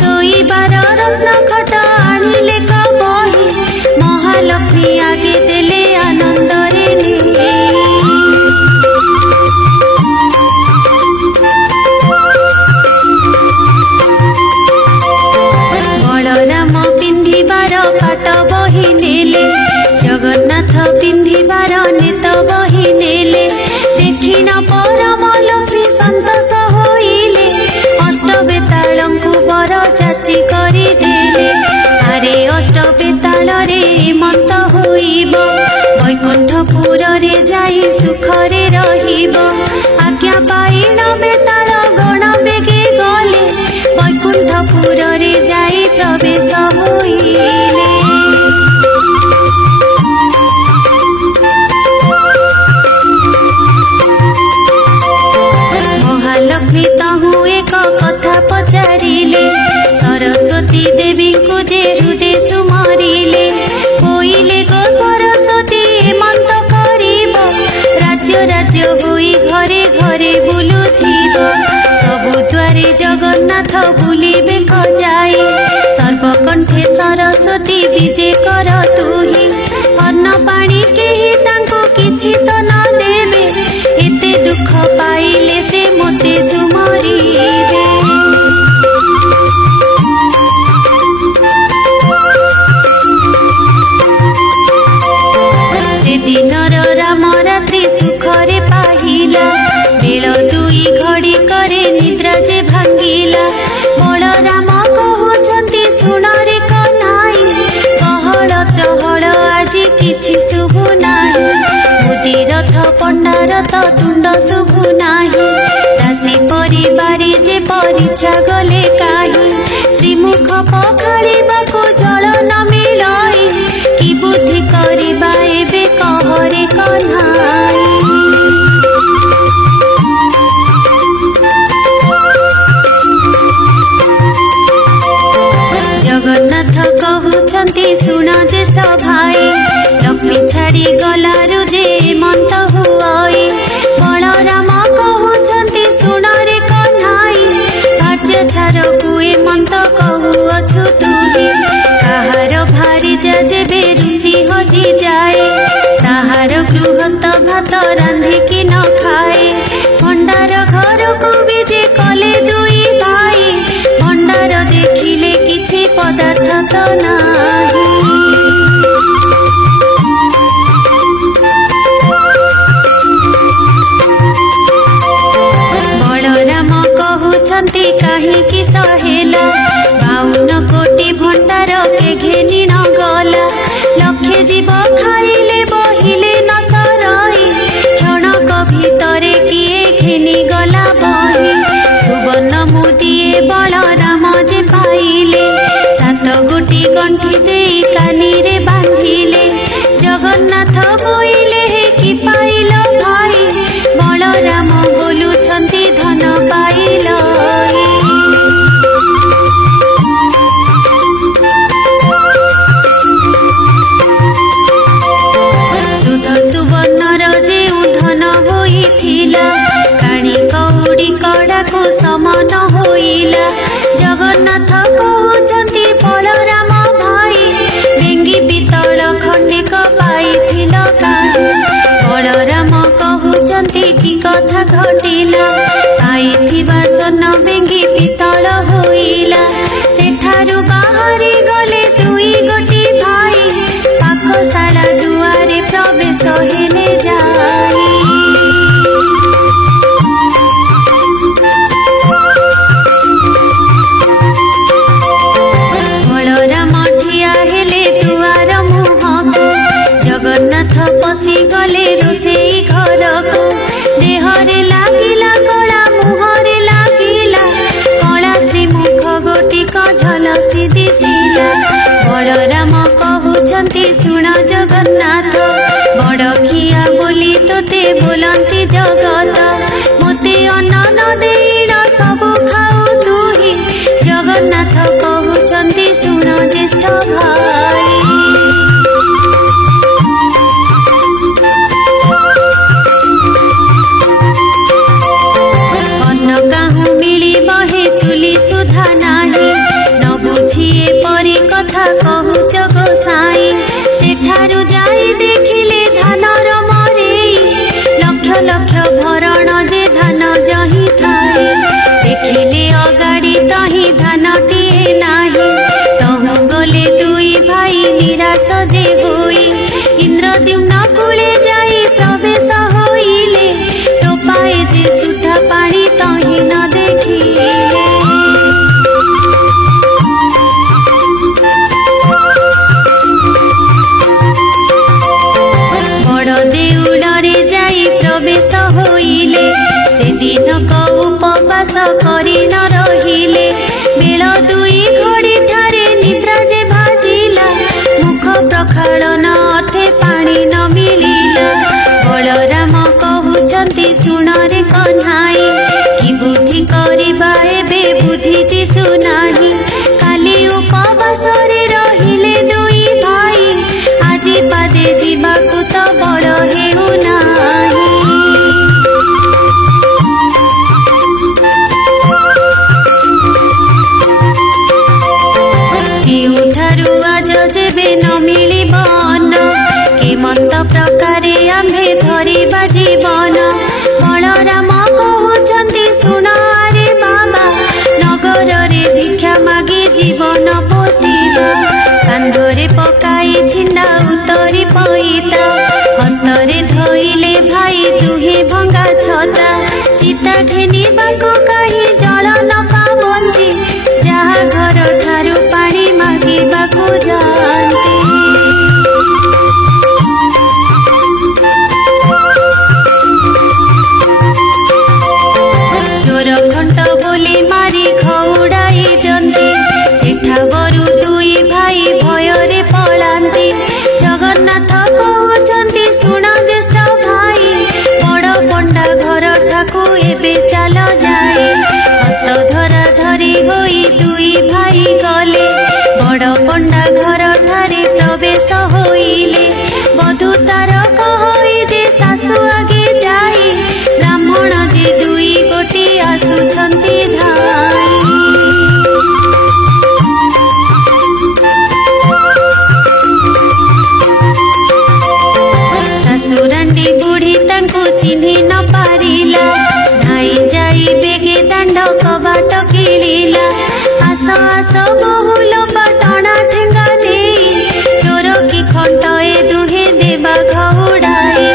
सोईबार रत्न खट आनिले कबही महालक्ष्मी आगे देले आनंद रे बलराम पिंधिबार पाट बही नेले जगन्नाथ पिंधिबार नेत बही नेले देखिन परम लक्ष्मी संतोष होइले अष्ट बेतालंकु बर चाची करी देले आरे अष्ट बेताल रे मंत होइब वैकुंठपुर रे जाई सुखरे रहिब आज्ञा पाइन बेताल गण बेगे गले वैकुंठपुर रे जाई प्रवेश होइले महालक्ष्मी तहु एक कथा पचारिले सरस्वती देवी को जे हृदय सुमरिले होइले गो सरस्वती मंत करिब राज्य राज्य होई घरे घरे बुलुथिब सबु द्वारे जगन्नाथ बुलिबे खजाई सर्वकंठे सरस्वती विजे कर तुही अन्न पानी केही तांको किछि तो न देबे एते दुख पाइले से मोते सुमरिबे से दिनर राम रात्रि सुखरे पाहिला बेल दुई घड़ी करे निद्रा जे भांगिला बलराम कहुछंती सुन रे कन्हाई कहल चहल आजी किछि शुभु नाही मुदी रथ पंडा रथ तुंड शुभु नाही राशि परिवारे जे परिछा गले काही श्रीमुख पखाळिबाकु जल न मिलई कि बुद्धि करिबा एबे कहरे कन्हाई जगन्नाथ कहुछंती सुन ज्येष्ठ भाई लक्ष्मी छाड़ी गलारु जे मंत हुई बलराम कहुछंती सुन रे कन्हाई कार्य छार कुए मंत कहुअछु तुही काहार भारी जा जेबे ऋषि हजि जाए ताहार गृहस्थ भात रांधिकी न खाए भंडार घर को विजे कले दुई भाई भंडार देखिले किछि पदार्थ तो नाही। दिन गला लक्षे जीव खाइले बहिले न सरई क्षणक भितरे किए घिनी गला बही सुवर्ण मुदिए बलराम जे पाइले सात गोटी गंठी दे कानी रे बांधिले जगन्नाथ बोइले कि पाइल भाई बलराम बोलुछंती धन पाइल सुध सुवर्णर जेउ धन होइथिला काणी कौड़ी कड़ा को समान होइला जगन्नाथ कहउछंती बलराम भाई बेंगी पितल खंडिक पाइथिल काहे बलराम कहउछंती कि कथा घटिला पाइथिबा स्वर्ण बेंगी पितल होइला सेठारु बाहरी गले दुई गोटी भाई पाकशाला दुआरे प्रवेश हेले जाई बलराम ठिया हेले दुआर मुहको जगन्नाथ पशि गले रोषेई घरको देहरे लागिला कला मुहरे लागिला कला श्रीमुख गोटिक झलसी दिसिला बलराम कहउछंती सुण जगन्नाथ बड़खिया बोली तोते बोलंती जगत मोते अन्न न देइल सबु खाऊ तुही जगन्नाथ कहउछंती सुण ज्येष्ठ भाई अन्न काहू मिलिब हे चुली सुधा नाही न बुझिए परी कथा कहूच गोसाई सेठारु जाई देखिले धानर मरेई लक्ष लक्ष भरण जे धान जही थाए देखिले अगाड़ी तही धानटिए नाही तहु गले दुई भाई निराश जे होई इंद्रद्युम्न कूले जाई प्रवेश होइले टोपाए जे सुधा पानी तही न देखिले बड़ देउड़े जाई प्रवेश होइले से दिनक उपवास करि न रहिले बेल दुई घड़ी ठारे निद्रा जे भाजिला मुख प्रक्षालन अर्थे पानी न मिलिला बलराम कहउछंती सुण रे कन्हाई कि बुद्धि करिबा एबे बुद्धि दिसु नाही काली उपवास रे रहिले दुई भाई आजी पादे जीवाकु तो बड़ हेउ नाही केउठारु आज जेबे न मिलिब अन्न केमंत प्रकारे आम्भे धरिबा जीवन बलराम कहउछंती सुण रे बाबा नगर रे भिक्षा मागी जीवन पोषिबा कांधरे पकाई छिंडा उतरी पईता हस्तरे धइले भाई दुहे भंगा छता चिता घेनिबाको काही जल न पावंती जहा घर ठारू पानी मागिबाको जाती चोर घंट बोली मारी खौड़ाई जंती सेठा बरु दुई भाई भयरे पलांती जगन्नाथ कहउछंती सुण ज्येष्ठ भाई बड़ पंडा घर ठाकु एबे चाल जाए हस्त धरा धरी होई दुई भाई गले बड़ पंडा घर ठारे प्रवेश होइले बधू तार कहई जे सासु आगे जाई ब्राह्मण जे दुई गोटी आसुछंती धाई सासुरांडी बुढ़ी तांकु चिन्हि न पारिला धाई जाई बेगे दांड कबाट किलिला आस आस बहुल पटना ठेंगा देई चोर की खंट ए दुहे देबा घौड़ाए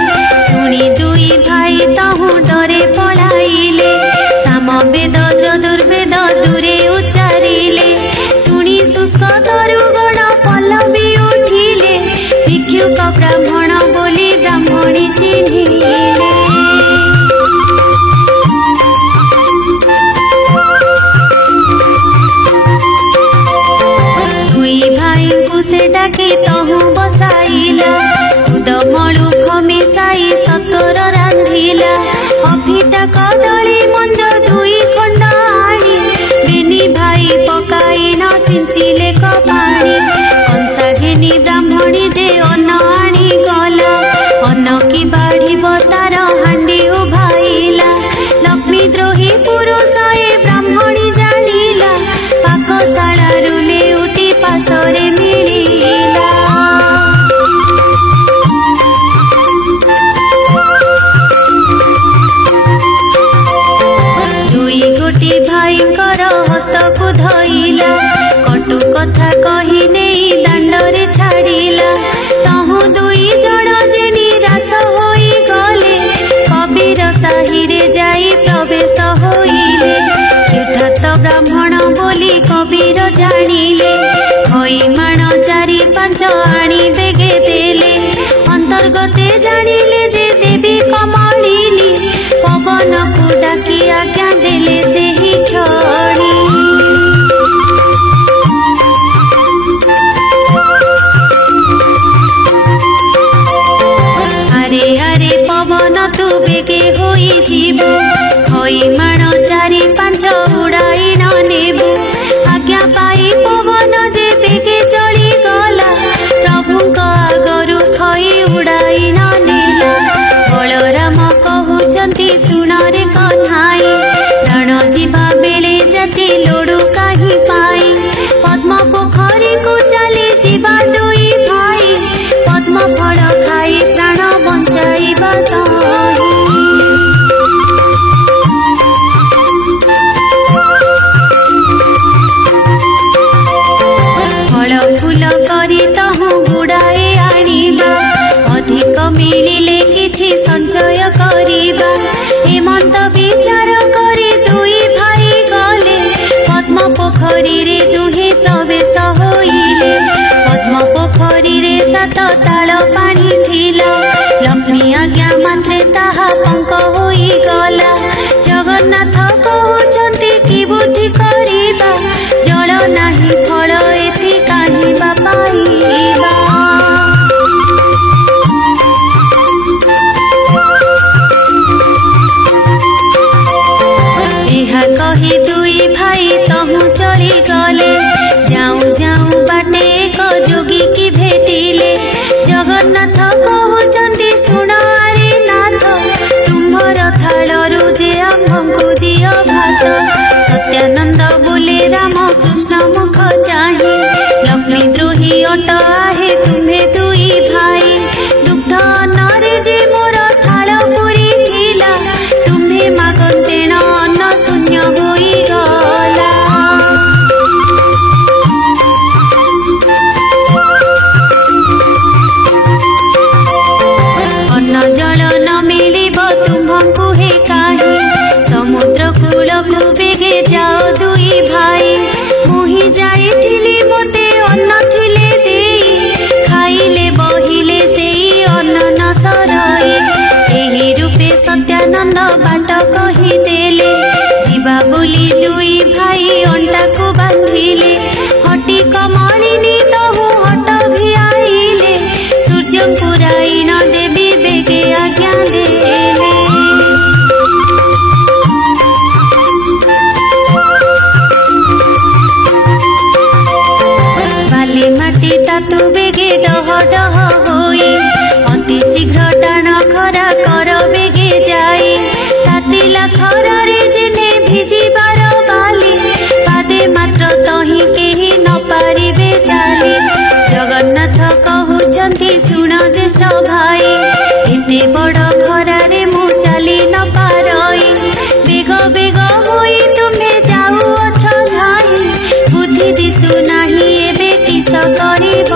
सुनी दुई भाई तहु डरे पढ़ाइले सामवेद यजुर्वेद दूरे उच्चारिले सुनी शुष्क तरुगण पल्लवी भिक्षुक ब्राह्मण बोली ब्राह्मणी चिन्हिले। दुई भाई को से डाकी तहु बसाइला खुदमलु खमिसाई सतर रांधिला अभिटा कदली मंज दुई खंड आनी बेनी भाई पकाई न सिंचिले कपाणी कंसा घेनी ब्राह्मणी जे अन्न आनी गला अन्न की बाढ़ीब तार हांडी उभाइला लक्ष्मी द्रोही पुरुष ए ब्राह्मणी जानिला पाकशाला रुले उठी पासरे मिलिला। दुई गोटी भाईंकर हस्त को धइला कटु कथा कही नहीं दांडरे छाड़िला तहु दुई जण जे निराश होई गले कबीर साही रे जाई प्रवेश होइले यथार्थ ब्राह्मण बोली कबीर जानिले खईमाण चारि पांच आनी बेगे देले अंतर्गते जानिले जे देवी कमलिनी पवन को डाकी आज्ञा देले सेही क्षणी। अरे अरे पवन तू बेगे होई जीवु खईमाण चारि पांच उड़ाई न नेबु आज्ञा पाई पवन जे बेगे चली गला प्रभुक आगरु खई उड़ाई न नेला बलराम कहउचंती सुन रे कन्हाई प्राण जीवा बेले जाति लोडु काहि पाई पद्म पोखरी को चली जीवा दुई भाई पद्म फल खाई प्राण बंचाइबा ताहि। फल फूल करी तहु गुड़ाए आनिबा अधिक मिलिले किछि संचय करिबा हेमंत विचार करी दुई भाई गले पद्म पोखरी रे दुहे प्रवेश होइले पद्म पोखरी रे सात ताल पानी थिला लक्ष्मी आज्ञा मात्रे ताहा पंक होई गला जगन्नाथ कहउचंती कि बुद्धि करिबा जल नाही फल एथि काहि बा पाइबा। एहा कही दुई भाई तहु चली गले जाऊं जाऊं बाटे एक जोगी की भेटिले जगन्नाथ कहउचंती सुन रे नाथ तुम्हर थालरु जे आम्भଙ୍କୁ दियो भात सत्यानंद बोले राम कृष्ण मुख चाहि लक्ष्मी द्रोही अट आहे तुम्हे दुई भाई दुग्ध अन्नरे जे मोर थाल पुरी थिला तुम्हे मागंतेण अन्न शून्य होई गला। अन्न जल न मिलिब तुम्हଙ୍କୁ हे काहि समुद्र कूल को बेगे जाओ दुई भाई मुहि जाइथिली मोते अन्न थिले देई खाइले बहिले सेई अन्न न सरई एही रूपे सत्यानंद बाट कही देले जीवा बोली दुई भाई अंटा को बांधिले हटी कमलिनी तहु हट भिआइले सूर्य पुराई न देवी बेगे आज्ञा देले। बाली माटी तातु बेगे डह डह होई अति शीघ्र टाण खरा कर बेगे जाई तातिला खरा रे जेने भिजिबार बाली पादे मात्र तही केही न पारिबे चाली जगन्नाथ कहउचंती सुन ज्येष्ठ भाई एते बड़ खरा रे मु चाली न पारई बेग बेग होई तुम्हे जाऊ अछ धाई बुद्धि दिसु नाही एबे किस करिब।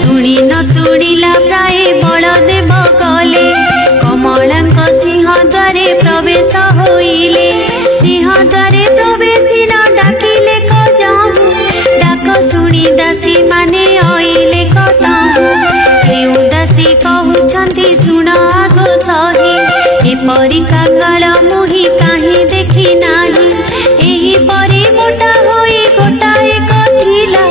शुणी न शुणिला प्राय बलदेव गले कमलांक सिंह द्वारे प्रवेश होइले सिंह द्वारे प्रवेशिन डाकिले क जाहु डाक शुणी दासी माने आइले क ताहु केउ दासी कहउछन्ति सुन आगो सही एपरि कांगाल मुही काहे देखि नाही एही परि मोटा होई गोटा एक थिला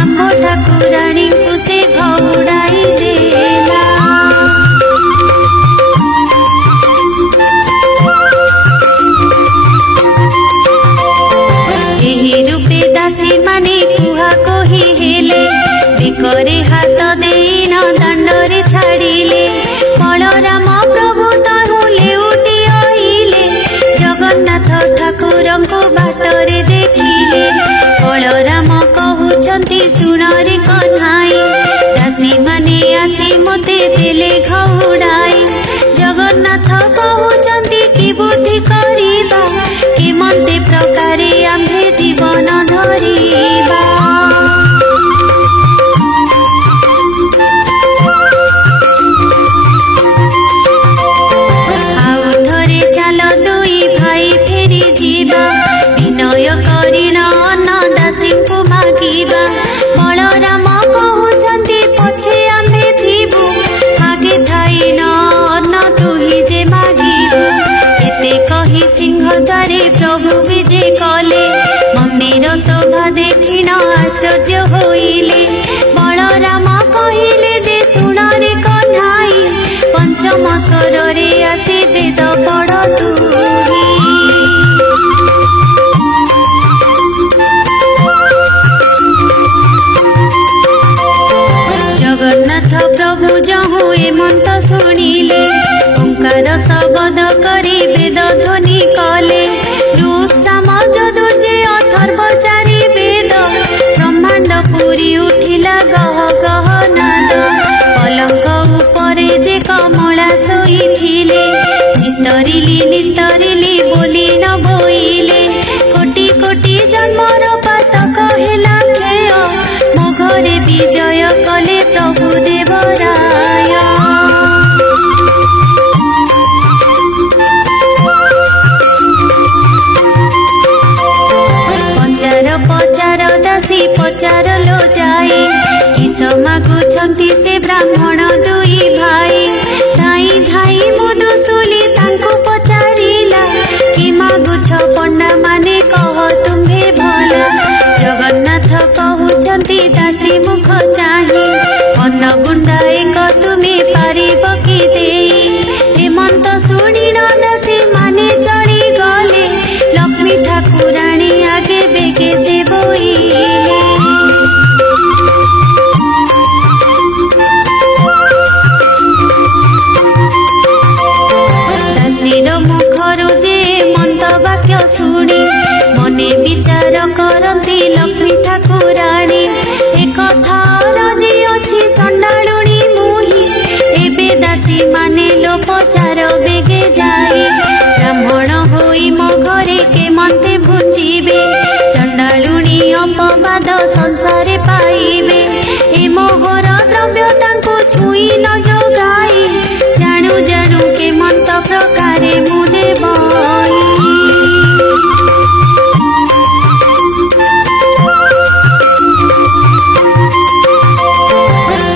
आम्भ ठाकुराणी को से घौड़ाई देला। एही रूपे दासी माने कुहा कही हेले बेकरे हाथ देई न दंडरे छाड़िले बलराम प्रभु ताहु लेउटी आइले जगन्नाथ ठाकुर को बाटरे देखिले बलराम कहउछन्ति सुन रे कन्हाई दासी माने आसी मते देले घौड़ाई जगन्नाथ कहउछन्ति कि बुद्धि करिबा केमते प्रकारे आम्भे जीवन धरिबा। आउ थरे चाल दुई भाई फेरी जीवा विनय करिन अन्न दासी को मागिबा बलराम कहउछन्ति पछे आम्भे थिबु मागे थाई न अन्न तुही जे मागिबु एते कही सिंह द्वारे प्रभु विजे कले मंदिर शोभा देखिन आश्चर्य होइले बलराम कहिले जे सुन रे कन्हाई पंचम स्वर रे आसी वेद पढ़ तुही। जगन्नाथ प्रभु जहु एमंत शुणिले ओंकार शब्द करी वेद ध्वनि कले रूप साम दुर्जय अथर्व चारि वेद ब्रह्मांड पूरी उठिला गह गह नाद पलंक उपरे जे कमला शोइथिले निस्तरिली बोली न बोइले कोटि कोटि जन्मर पातक हेला क्षय मो घरे विजय कले प्रभु देवराय। पचार पचार दासी पचार लो जाए किस मागुछन्ति से ब्राह्मण दुई भाई धाई धाई मधुसूली तांको पचारिला कि मागुछ पंडा माने कह तुम्हे भला जगन्नाथ कहउछन्ति दासी मुख चाही अन्न गुंडा एक तुमे पारिब कि देई हेमंत शुणिन दासी माने चढ़ी गले लक्ष्मी ठाकुराणी आगे बेगे से बोइले दासीर मुखरु जे मंत वाक्य शुणी मने विचार करती लक्ष्मी ठाकुराणी एक रजी अछि चंडालुणी मुही एबे दासी माने लो पचार बेगे जाए ब्राह्मण होई मो घरे केमते भुंजिबे चंडालुणी अपवाद संसारे पाइबे ए मोहर द्रव्य तांको छुई न जोगाई जाणु जाणु केमंत प्रकारे मु देबई।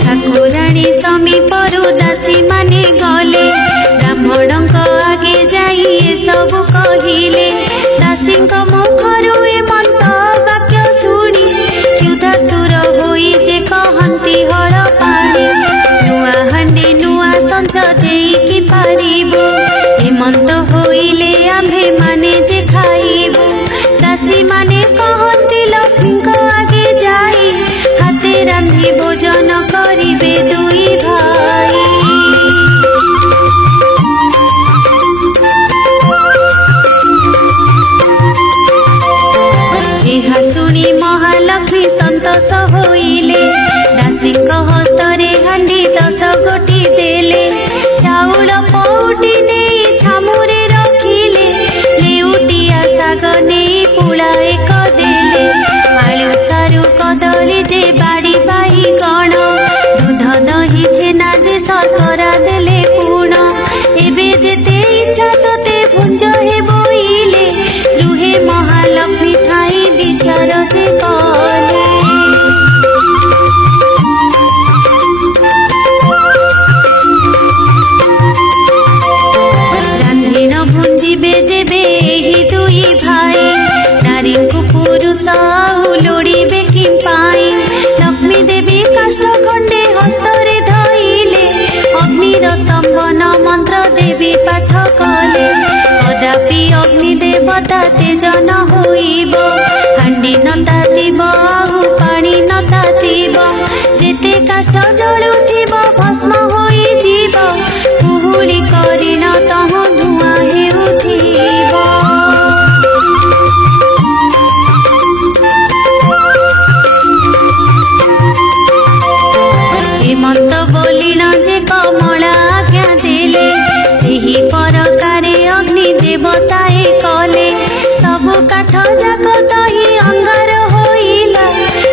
ठाकुराणी समीपरु दासी माने गले ब्राह्मणक आगे जाई ए सबु कहिले दासीଙ୍କ मुखरु ए मंत वाक्य शुणी क्षुधातुर होई जे कहन्ति हळ पाणी नुआ हांडी नुआ संच देई कि पारिबु हेमंत होइले आम्भे माने जे खाइबु दासी माने कहन्ति लक्ष्मीଙ୍କ आगे जाई हाते रांधि भोजन करिबे दुई भाई। ଏହା ଶୁଣି ମହାଲକ୍ଷ୍ମୀ ସନ୍ତୋଷ ହୋଇଲେ ଦାସୀଙ୍କ ହସ୍ତରେ ହାଣ୍ଡି 10 ଗୋଟି ଦେଲେ ଚାଉଳ ପଉଟି ନେଇ ଛାମୁରେ ରଖିଲେ ଲେଉଟିଆ ଶାଗ ନେଇ ପୁଳା ଏକ ଦେଲେ ଆଳୁ ସାରୁ କଦଳୀ ଯେ ବାଡ଼ି ବାଇଗଣ ଦୁଧ ଦହି ଛେନା ଯେ ଶର୍କରା ଦେଲେ ପୁଣ ଏବେ ଯେତେ ଇଚ୍ଛା ତତେ ଭୁଞ୍ଜ ହେବ ବୋଇଲେ ରୁହେ एही दुई भाई नारी को पुरुष लोड़े कि पाई लक्ष्मी देवी काष्ठ खंडे हस्तरे धइले अग्निर स्तंभन मंत्र देवी पाठ कले कदापि अग्नि देवता तेज न होइब हांडी न तातिब आउ पानी न तातिब जेते काष्ठ जलुथिब भस्म होई जीव कुहुली करिन तह धुआं हेउथिब हेमंत बोलिन जे कमला आज्ञा देले सेही परकारे अग्नि देवताए कले सबु काठ जाक तही अंगार होइला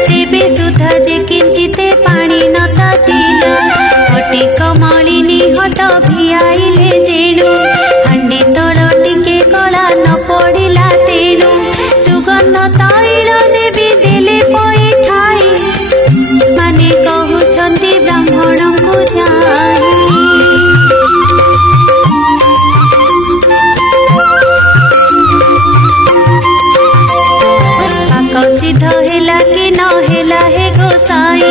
तेबे सुधा जे किंचिते पानी न तातिला हटी कमलिनी हट भियाइले जेणु हांडी तल टिके कला न पड़िला तेणु सुगंध तैल देवी देले पई ठाई माने कहउछंती ब्राह्मण को जाई सिद्ध हेला कि न हेला हे गोसाई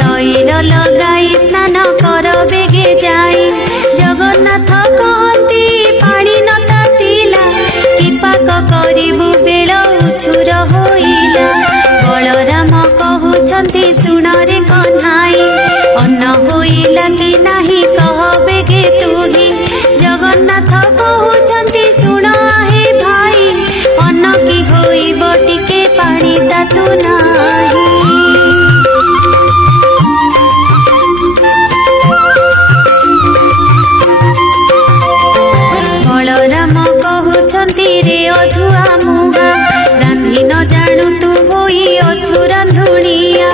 तैल लगाई स्नान कर बेगे जाई जगन्नाथ कहती पानी न तातिला कि पाक करिबु बेल उछुर होइला बलराम कहउछंती सुन रे कन्हाई अन्न होइला कि नाही कह बेगे तुही जगन्नाथ कहउछंती सुन हे भाई अन्न कि होइब टिके पानी तातु नाही बलराम कहउछंती रे अधुआ मुहा रांधि न जाणु तू होई अछु रांधुनिया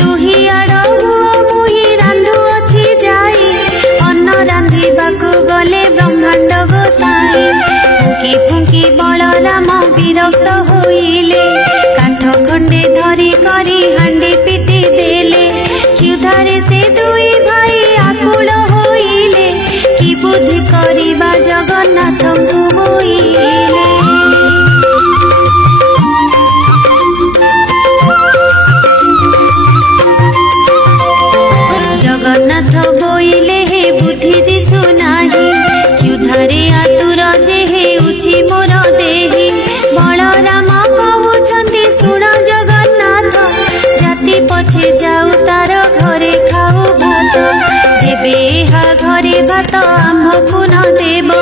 तुही आड़ हुओ मुही रांधु अछि जाई अन्न रांधिबाकु गले ब्रह्मांड गोसाई फुंकी फुंकी बलराम विरक्त होइले काठ खंडे धरी करी हांडी पिटी देले क्षुधारे से दुई भाई आकुल होइले कि बुद्धि करिबा जगन्नाथ को होइले जगन्नाथ बोइले हे बुद्धि दिसु नाही क्षुधारे आतुर जे हेउछि मोर देही बलराम कहउछंती सुन जगन्नाथ जाति पछे जाऊ तार घरे खाऊ भात जेबे एहा घरे भात आम्भकु न देब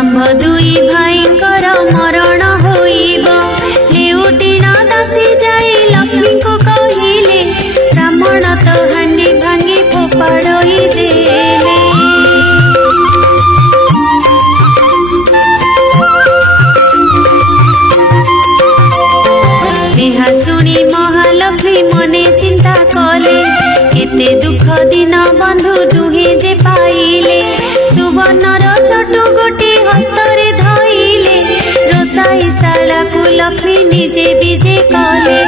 आम्भ दुई भाईंकर मरण होइब लेउटी न दसी जाई लक्ष्मी को कहिले ब्राह्मण तो हांडी भांगी फोपाड़ई देले ଏହା ଶୁଣି ମହାଲକ୍ଷ୍ମୀ ମନେ ଚିନ୍ତା କଲେ କେତେ ଦୁଃଖ ଦିନ ବନ୍ଧୁ ଦୁହେଁ ଯେ ପାଇଲେ ସୁବର୍ଣ୍ଣର ଚଟୁ ଗୋଟି ହସ୍ତରେ ଧଇଲେ ରୋଷାଇ ଶାଳାକୁ ଲକ୍ଷ୍ମୀ ନିଜେ ବିଜେ କଲେ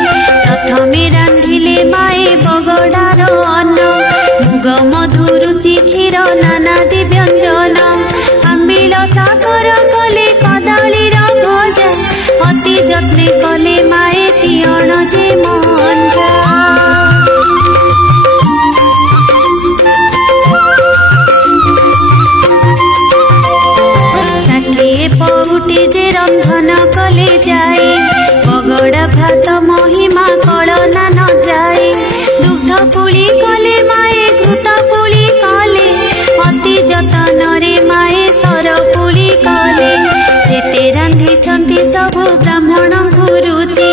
ପ୍ରଥମେ ରାନ୍ଧିଲେ ମାଏ ବଗଡ଼ାର ଅନ୍ନ ମୁଗ ମଧୁ ରୁଚି କ୍ଷୀର ନାନାଦି ବ୍ୟଞ୍ଜନ ଆମ୍ବିଳ ସାଗର କଲେ କଦଳୀର ଭଜା ଅତି ଯତ୍ନେ କଲେ ମାଏ ତିଅଣ ଯେ ମଞ୍ଜା ଷାଠିଏ ପଉଟି ଯେ ରନ୍ଧନ କଲେ ଯାଏ ବଗଡ଼ା ଭାତ ମହିମା କଳନା ନ ଯାଏ ଦୁଗ୍ଧ ପୁଳି କଲେ ମାଏ ଘୃତ ପୁଳି କଲେ ଅତି ଯତନରେ ମାଏ ସର ପୁଳି କଲେ ଯେତେ ରାନ୍ଧିଛନ୍ତି ସବୁ ବ୍ରାହ୍ମଣଙ୍କୁ ରୁଚି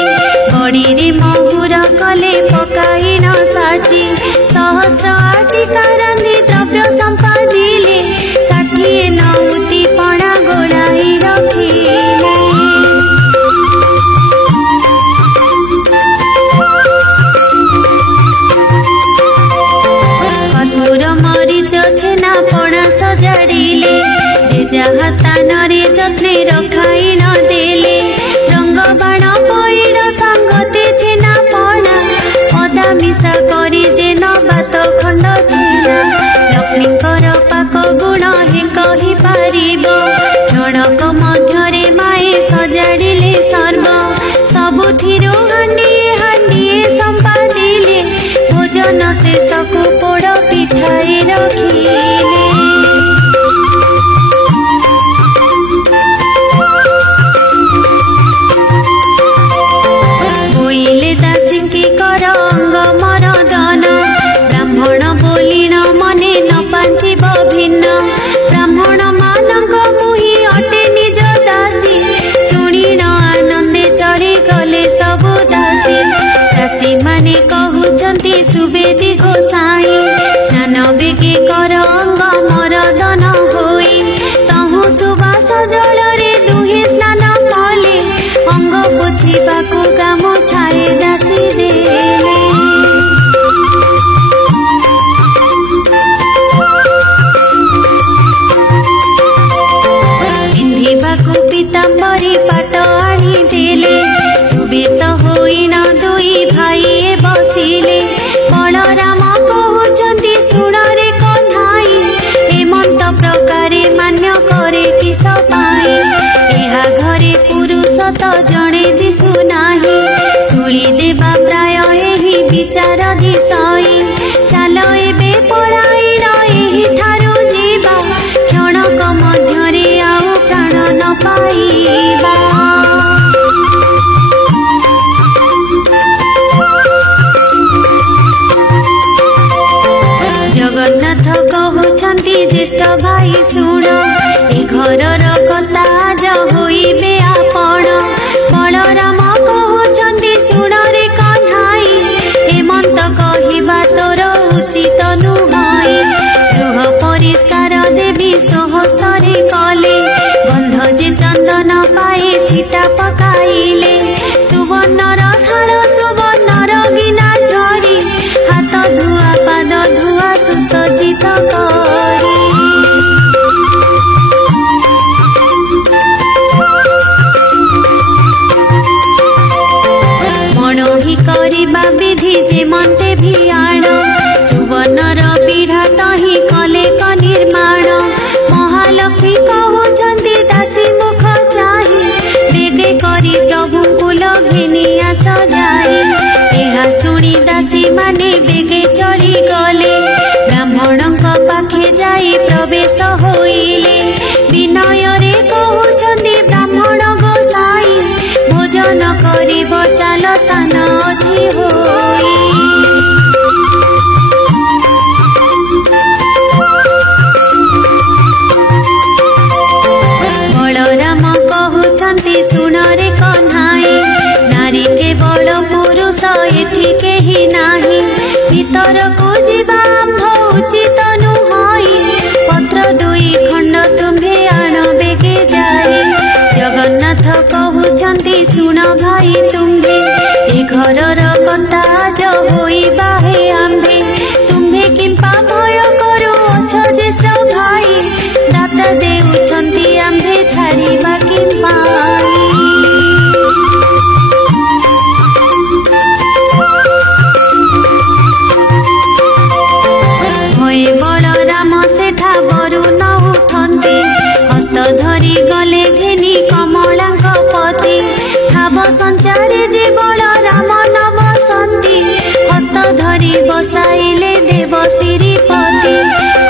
ବଡ଼ିରେ ମହୁର କଲେ ପକାଇ ନ ସାଜି ସହସ୍ର ଆଟିକା ରାନ୍ଧି ଦ୍ରବ୍ୟ ସମ୍ପାଦିଲେ 60 ନଉତି ପଣା ଗୋଳାଇ ରଖିଲେ କର୍ପୂର ମରିଚ ଛେନା ପଣା ସଜାଡ଼ିଲେ ଯେ ଯାହା ସ୍ଥାନରେ ଯତ୍ନେ ରଖାଇ ନ ଦେଲେ ରଙ୍ଗ ବାଣ ପଇଡ଼ ସାଙ୍ଗତେ ଛେନା ପଣା ଅଦା ମିଶା କରି ଯେ क्षीण आनंदे चढ़ी गले सबु दासी दासी माने कहउछंती सुवेदी गोसाई स्नान बेगे कर अंग मरदन होई तहु सुबास जल रे दुहे स्नान कले अंग पोछिबाकु गामुछाए दासी देले पीताम्बरी पाट आनी देले सुबेश होई न दुई भाई बसिले बलराम कहउछंती सुण रे कन्हाई हेमंत प्रकारे मान्य करे किस पाई एहा घरे पुरुष तो जणे दिसु नाही सुली देवा प्राय एही विचार दिसई चाल एबे पळाई न एही ठारू जीवा क्षणक मध्यरे आउ प्राण न पाइबा जगन्नाथ कहउछंती ज्येष्ठ भाई सुण ए घरर कथा आज होइबे आपण बलराम कहउछंती सुण रे कन्हाई हेमंत कहिबा तोर उचित नुहई गृह परिष्कार देवी सहस्तरे कले गंध जे चंदन पाए छिटा पकाइले सुवर्णर थाल सुवर्णर गिना झरी हाथ धुआ पाद धुआ सुसज्जित करी मणोही करिबा विधि जे मन्ते भियाण सुवर्णर पीढ़ा तही कले क निर्माण महालक्ष्मी कहउछंती दासी मुख चाहि बेगे करी प्रभु कुल घिनी आस जाए एहा सुनी दासी माने बेगे चढ़ी गले ब्राह्मणक पाखे जाई प्रवेश होइले विनय रे कहउछंती ब्राह्मण गोसाई भोजन करिब चाल स्थान अछि होई बलराम कहउछंती सुण रे कन्हाई नारी केवल पुरुष एठी केही नाही भीतर को जीवा उचित नुहई पत्र दुई खंड तुम्हे आण बेगे जाए जगन्नाथ कहउछंती सुण भाई तुम्हे ए घरर कथा आज होइबा हे आम्भे तुम्हे किंपा भय करू अछ ज्येष्ठ भाई दाता देउछंती आम्भे छाड़िबा किंपा भये बलराम सेठा बरु न उठंती हस्त धरी गले घेनी कमलांक पति ठाव संचारे जे बलराम न बसंती हस्त धरी बसाइले देव श्रीपति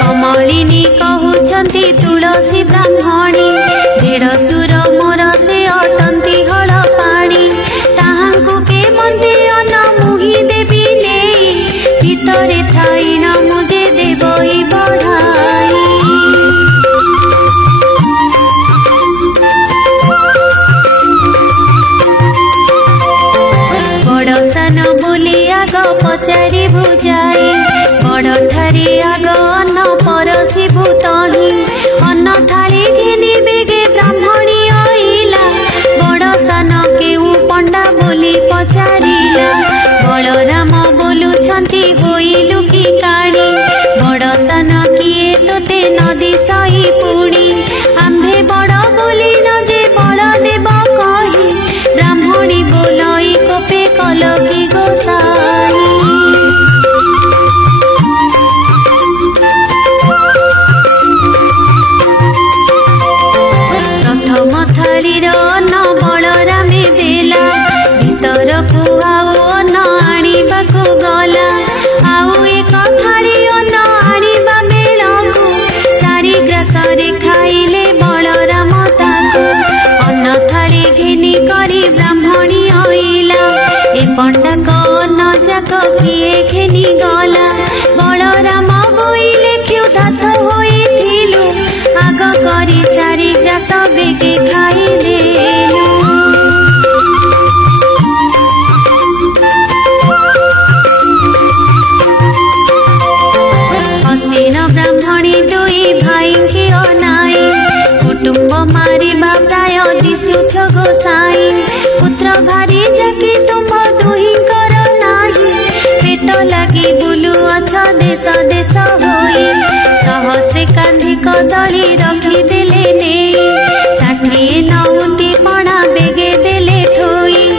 कमलिनी कहउछंती तुलसी ब्राह्मणी देढ़सुर मोर से अटंती हल पाणी ताहांकु के मन्ते अन्न मुही देवी नेई भितरे थाई न मुझे देवई बढ़ाई बड़ सान बोली आग पचारि बुझाए बड़ ठारे आग अन्न परसी भूतही अन्न थाली घेनी बेगे ब्राह्मणी आइला बड़ सान केउ पंडा बोली पचारिला बलराम बोलुछंती होइलु की काणी बड़ सान किए तोते नदी सही पुणी आम्भे बड़ बोली न जे बल देव कही ब्राह्मणी बोलई कोपे कलकी गोसाई प्रथम थालीर अन्न बलरामे देला भीतर को आउ अन्न आनिबाकु गला आउ एक थाली अन्न आनिबा बेलकु चारि ग्रासरे खाइले बलराम ताकु अन्न थाली घेनी करी ब्राह्मणी आइला ए पंडाक अन्न जाक किए घेनी गला बलराम होइले क्षुधार्त होइथिलु आग करी चारि ग्रास बेगे खाइदेलु। गोसाई पुत्र भारी जाकी तुम दुही कर नाही पेट लगी बुलु अछ देश देश होई सहस्रे कांधी कदली रखी देले नेई षाठिए नौती पणा बेगे देले थोई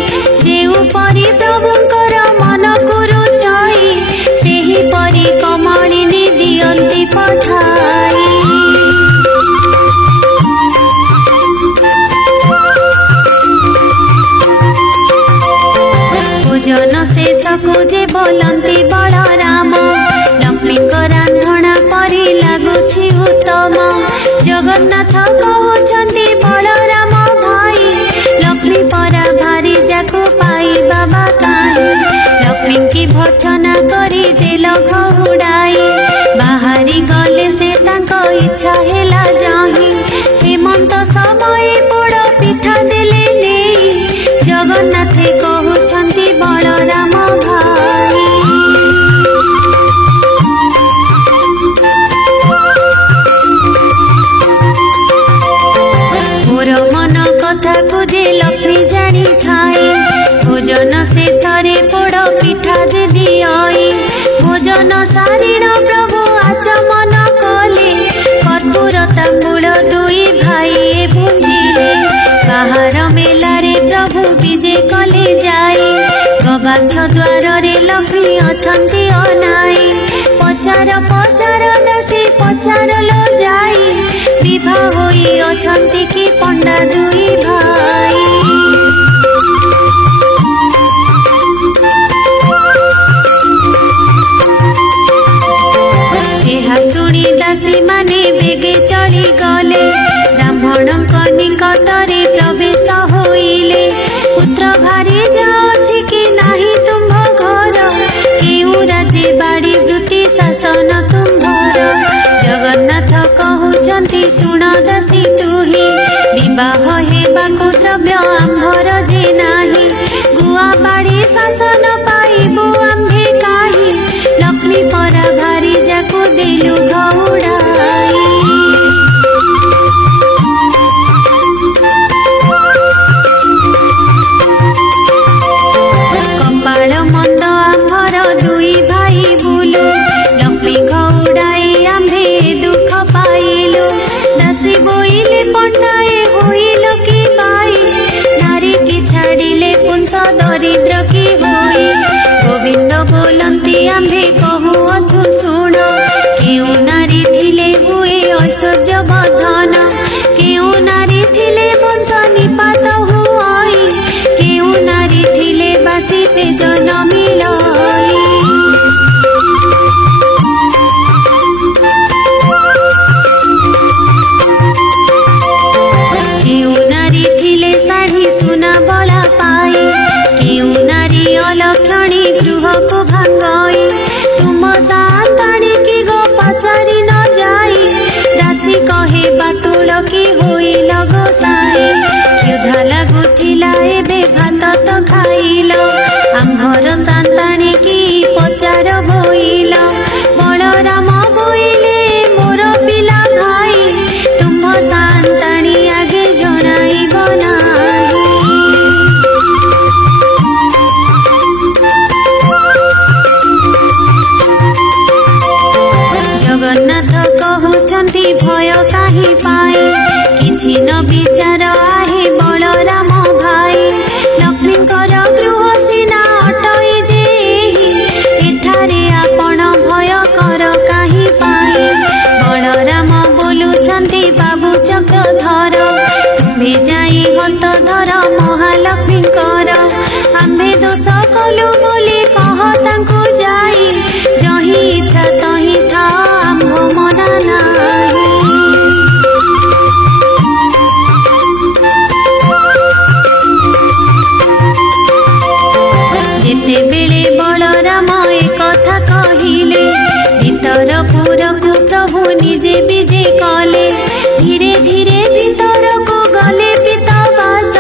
जेउ परी प्रभुंकर मन कुरु चई सेही परी कमलिनी दियंती पठाई भोजन शेषकु जे बोलंती बलराम लक्ष्मी रांधणा परी लगुछि उत्तम जगन्नाथ कहउछंती बलराम भाई लक्ष्मी परा भारी जाकु पाई बाबा काई लक्ष्मी की भर्सना करी देल घहुड़ाई बाहरी गले से तांको इच्छा हेला जाही हेमंत समय पोड़ पिठा देले नेई जगन्नाथे कहउछंती बलराम भाई मोर मन कथा को जे लक्ष्मी जानी थाए भोजन शेषरे पोड़ पिठा दे दियई भोजन सारिण प्रभु आचमन कले कर्पूर तांबूल दुई भाई भुंजिले बाहर मेलारे प्रभु विजे कले जाई गवाक्ष द्वार रे लक्ष्मी अछंती अनाई पचार पचार दासी पचार लो जाई विवाह होई अछंती की पंडा दुई भाई शुणी दासी माने बेगे चली गले ब्राह्मण निकटरे प्रवेश होइले पुत्र भारी जाछि कि नाही तुम घर केउ राजे बाड़ी वृत्ति शासन तुम्भर जगन्नाथ कहउछंती सुण दासी तुही विवाह हेबाकु द्रव्य आम्भर जे नाही गुआ बाड़ी शासन पाइबु आम्भे काही लक्ष्मी परा भारी जाकु देलु घउड़ाई कपाल मंद आम्भर दुई भाई बुलु लक्ष्मी घउड़ाई आम्भे दुख पाइलु दासी बोइले पंडाए होइल कि पाई नारी की छाड़िले पुंस दरिद्र की होई गोविंद बोलंती आम्भे कहु अछु सुण केउ नारी थिले हुए ऐश्वर्य वर्धन केउ नारी थिले वंश निपात हुई केउ नारी थिले बासी पेजन मिलई केउ नारी थिले साड़ी सुना बला पाई केउ नारी अलक्षणी गृह को भांगई तुम सांताणी की गो पचारी न जाई दासी कहे बातुल की होई लगोसाई क्षुधा लागुथिला एबे भात तो खाइल आम्भर सांताणी की पचार बोइल बलराम बोइले मोर पिला भाई तुम सांताणी आगे जणाइब नाही जगन्नाथ कहउछंती भय काहि पाए किछि न विचार आहे बलराम भाई लक्ष्मीकर गृह सीना अटई जे एठारे आपण भय कर काहि पाए बलराम बोलुछंती बाबू चक्रधर तुम्हे जाई हस्त धर महालक्ष्मी कर आम्भे दोष कलु बोली कह तांकु जाई जही इच्छा तही था आम्भ मना नाही जेते बेले बलराम एक कथा कहिले भीतर पुरकु प्रभु निजे विजे कले धीरे धीरे भीतर को गले पितवास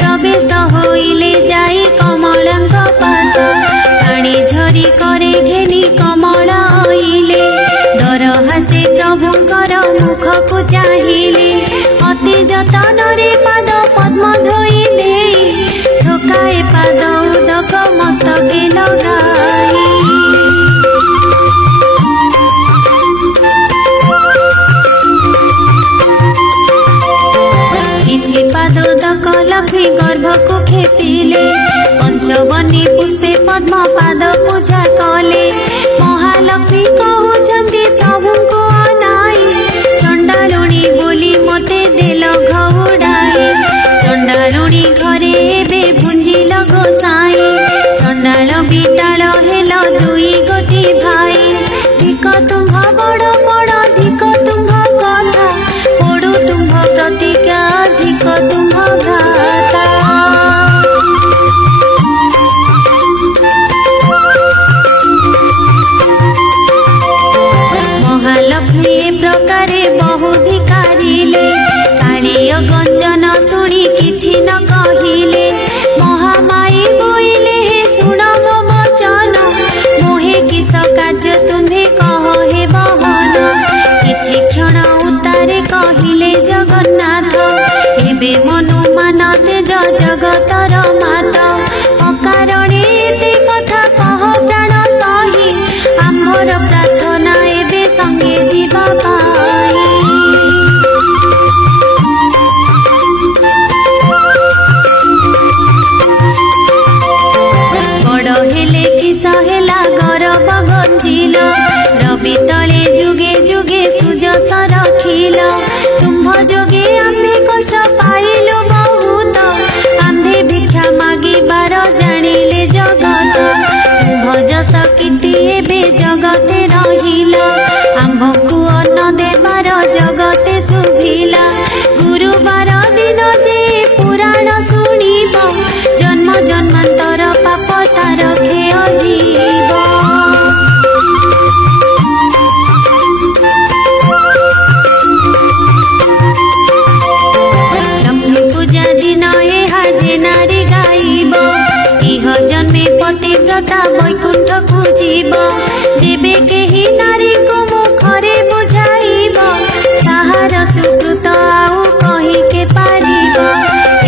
प्रवेश होइले जाई कमलंक पास पानी झरी करे घेनी कमल आइले डर हासे प्रभुंकर मुख को चाहिले अति जतन रे पाद पद्म गाई। किछि पादोदक लक्ष्मी गर्भ को खेपिले पंचवनी पुष्पे पद्म पाद पूजा कले। महालक्ष्मी कहउचंदी प्रभु को अनाई चंडालुणी बोली मते देल घउडाई। चंडालुणी घरे एबे भुंजिल गोसाई चंडाल बिटाल हेल दुई गोटी भाई। धिक तुम्ह बड़ बड़ धिक तुम्ह कथा पड़ू तुम्ह प्रतिज्ञा धिक तुम्ह भ्राता। महालक्ष्मी प्रकारे बहु धिकारिले कालिय गंजन शुणी किछि न कहिले। महामाई बोइले हे सुन मो वचन मोहे किस कार्य तुम्हे कह हे बहन। किछि क्षण उतारे कहिले जगन्नाथ एबे मनु मान तेज जगतर मात। अकारणे एते कथा कह प्राण सही आम्भर प्रार्थना एबे संगे जीवा पाई। बड़ हेले किस हेला गरब गंजिल रवि तले जुगे जुगे सुजस रखिल। तुम्ह जोगे आम्भे कष्ट पाइलु बहुत आम्भे भिक्षा मागिबार जानिले जगत। तुम्ह जस कीर्ति एबे जगते रहिल आम्भकु अन्न देबार जगते सुभिला। गुरुवार दिन जे पुराण शुणिब जन्म जन्मांतर पाप तार खेय जीव। लक्ष्मी पूजा दिन एहा जे नारी गाइब इह जन्मे पतिव्रता वैकुंठ को जीव। जेबे केही नारी को मुखरे बुझाइब ताहार सुकृत आउ कहि के पारिब।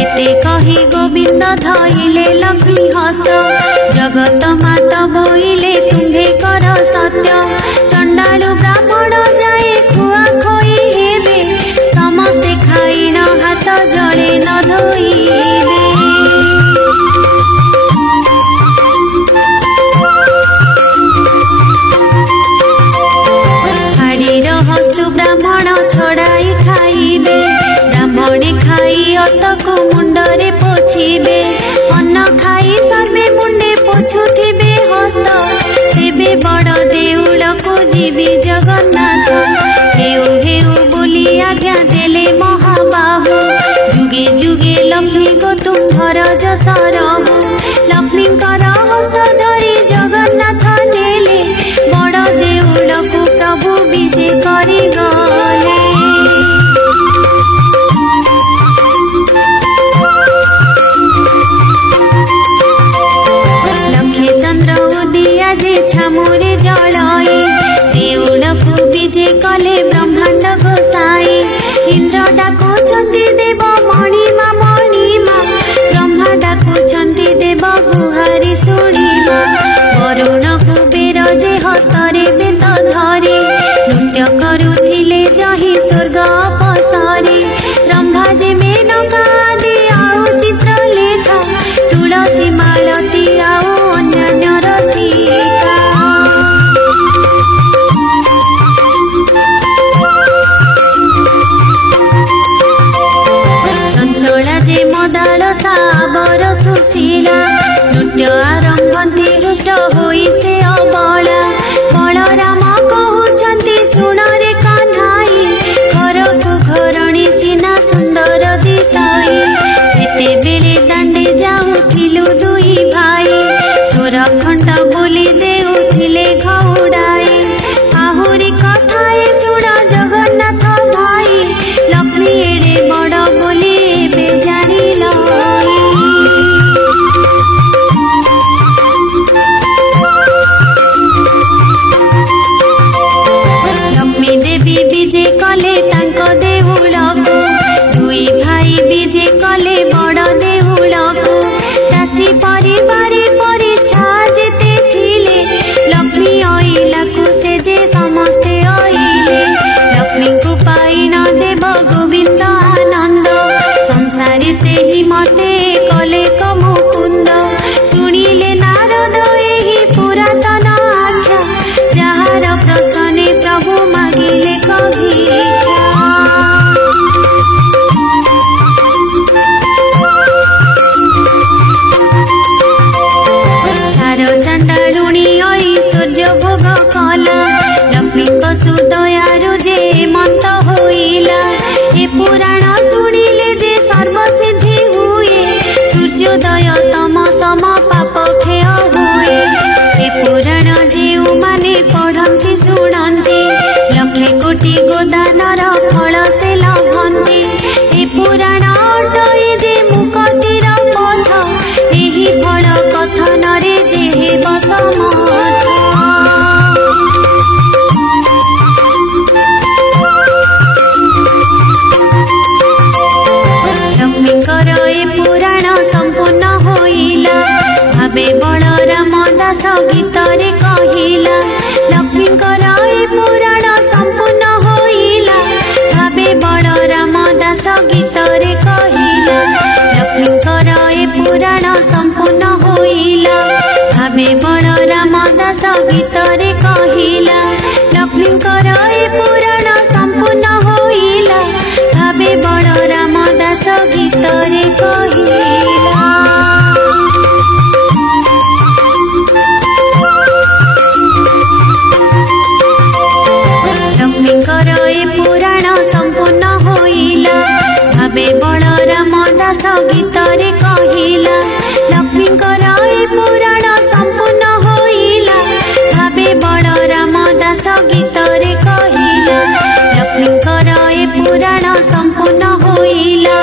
एते कहि गोविंद धइले लक्ष्मी हस्त जगत माता बोइले तुम्हे कर सत्य। चंडालु ब्राह्मण जाए खुआ खोई हेबे समस्ते खाइन हाथ जड़े न धोइबे। हाड़ीर हस्तु ब्राह्मण छड़ाई खाइबे ब्राह्मणे खाई अस्तको मुंडरे पोछिबे। अन्न खाई सर्वे मुंडे पोछुथिबे हस्त तेबे बड़ देउल को जीवी जगन्नाथ। हेउ हेउ बोली आज्ञा देले महाबाहु जुगे जुगे लक्ष्मी को तुम्हर जस रहु। लक्ष्मीकर हस्त धरी जगन्नाथ नेले बड़ देउल को प्रभु विजे करि गले। लक्ष्मी चंद्र उदिया जे छामुरे जड़ाई देउल को विजे कले ब्रह्मांड गोसाई। इंद्र डाकुछंती देव मणिमा मणिमा ब्रह्मा डाकुछंती देव गुहारी शुणिमा। वरुण कुबेर जे हस्तरे बेत धरी नृत्य करुथिले जहि स्वर्ग अपसरी। ब्रह्मा जे मेनका आदि आउ चित्रलेखा तुलसी मालती आउ अन्य रसिका। चंचला जे मदाल साबर सुशीला नृत्य आरंभंती हृष्ट होई से अबला। बलराम कहउचंती सुन रे कान्हाई घर को घरणी सिना सुंदर दिसाई। जेते बेले दांडे जाउथिलु दुई भाई चोर खंड बोली देउथिले घउडाई। आहुरी कथाए सुन जगन्नाथ भाई लक्ष्मी एड़े बड़ बोली एबे जानिल। लक्ष्मी देवी विजे कले तांको देउलको दुई भाई विजे कले बड़ देउलको। दासी सूर्योदय तम सम पाप क्षय हुए ए पुराण जेउ माने पढ़ंती शुणंती लक्षे कोटि गोदानर फल से लभंती ए पुराण अटए जे मुक्तिर पथ एही फल कथन रे जे हेब समर्थ लक्ष्मीकर ए पुराण संपूर्ण होइला भावे बलराम दास गीतरे कहिला लक्ष्मीकर ए पुराण संपूर्ण होइला भावे बलराम दास गीतरे कहिला लक्ष्मीकर ए पुराण संपूर्ण होइला भावे बलराम दास गीतरे कहिला लक्ष्मीकर ए पुराण संपूर्ण होइला भावे बलराम दास गीतरे कहिला लक्ष्मीकर ए पुराण संपूर्ण होइला भावे बलराम दास गीतरे कहिला लक्ष्मीकर ए पुराण संपूर्ण होइला भावे बलराम दास गीतरे कहिला लक्ष्मीकर ए पुराण संपूर्ण होइला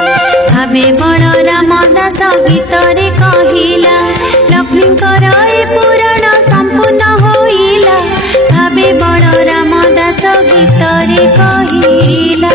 भावे बलराम दास गीतरे कहिला लक्ष्मीकर ए पुराण संपूर्ण होइला भावे बलराम दास गीतरे कहिला।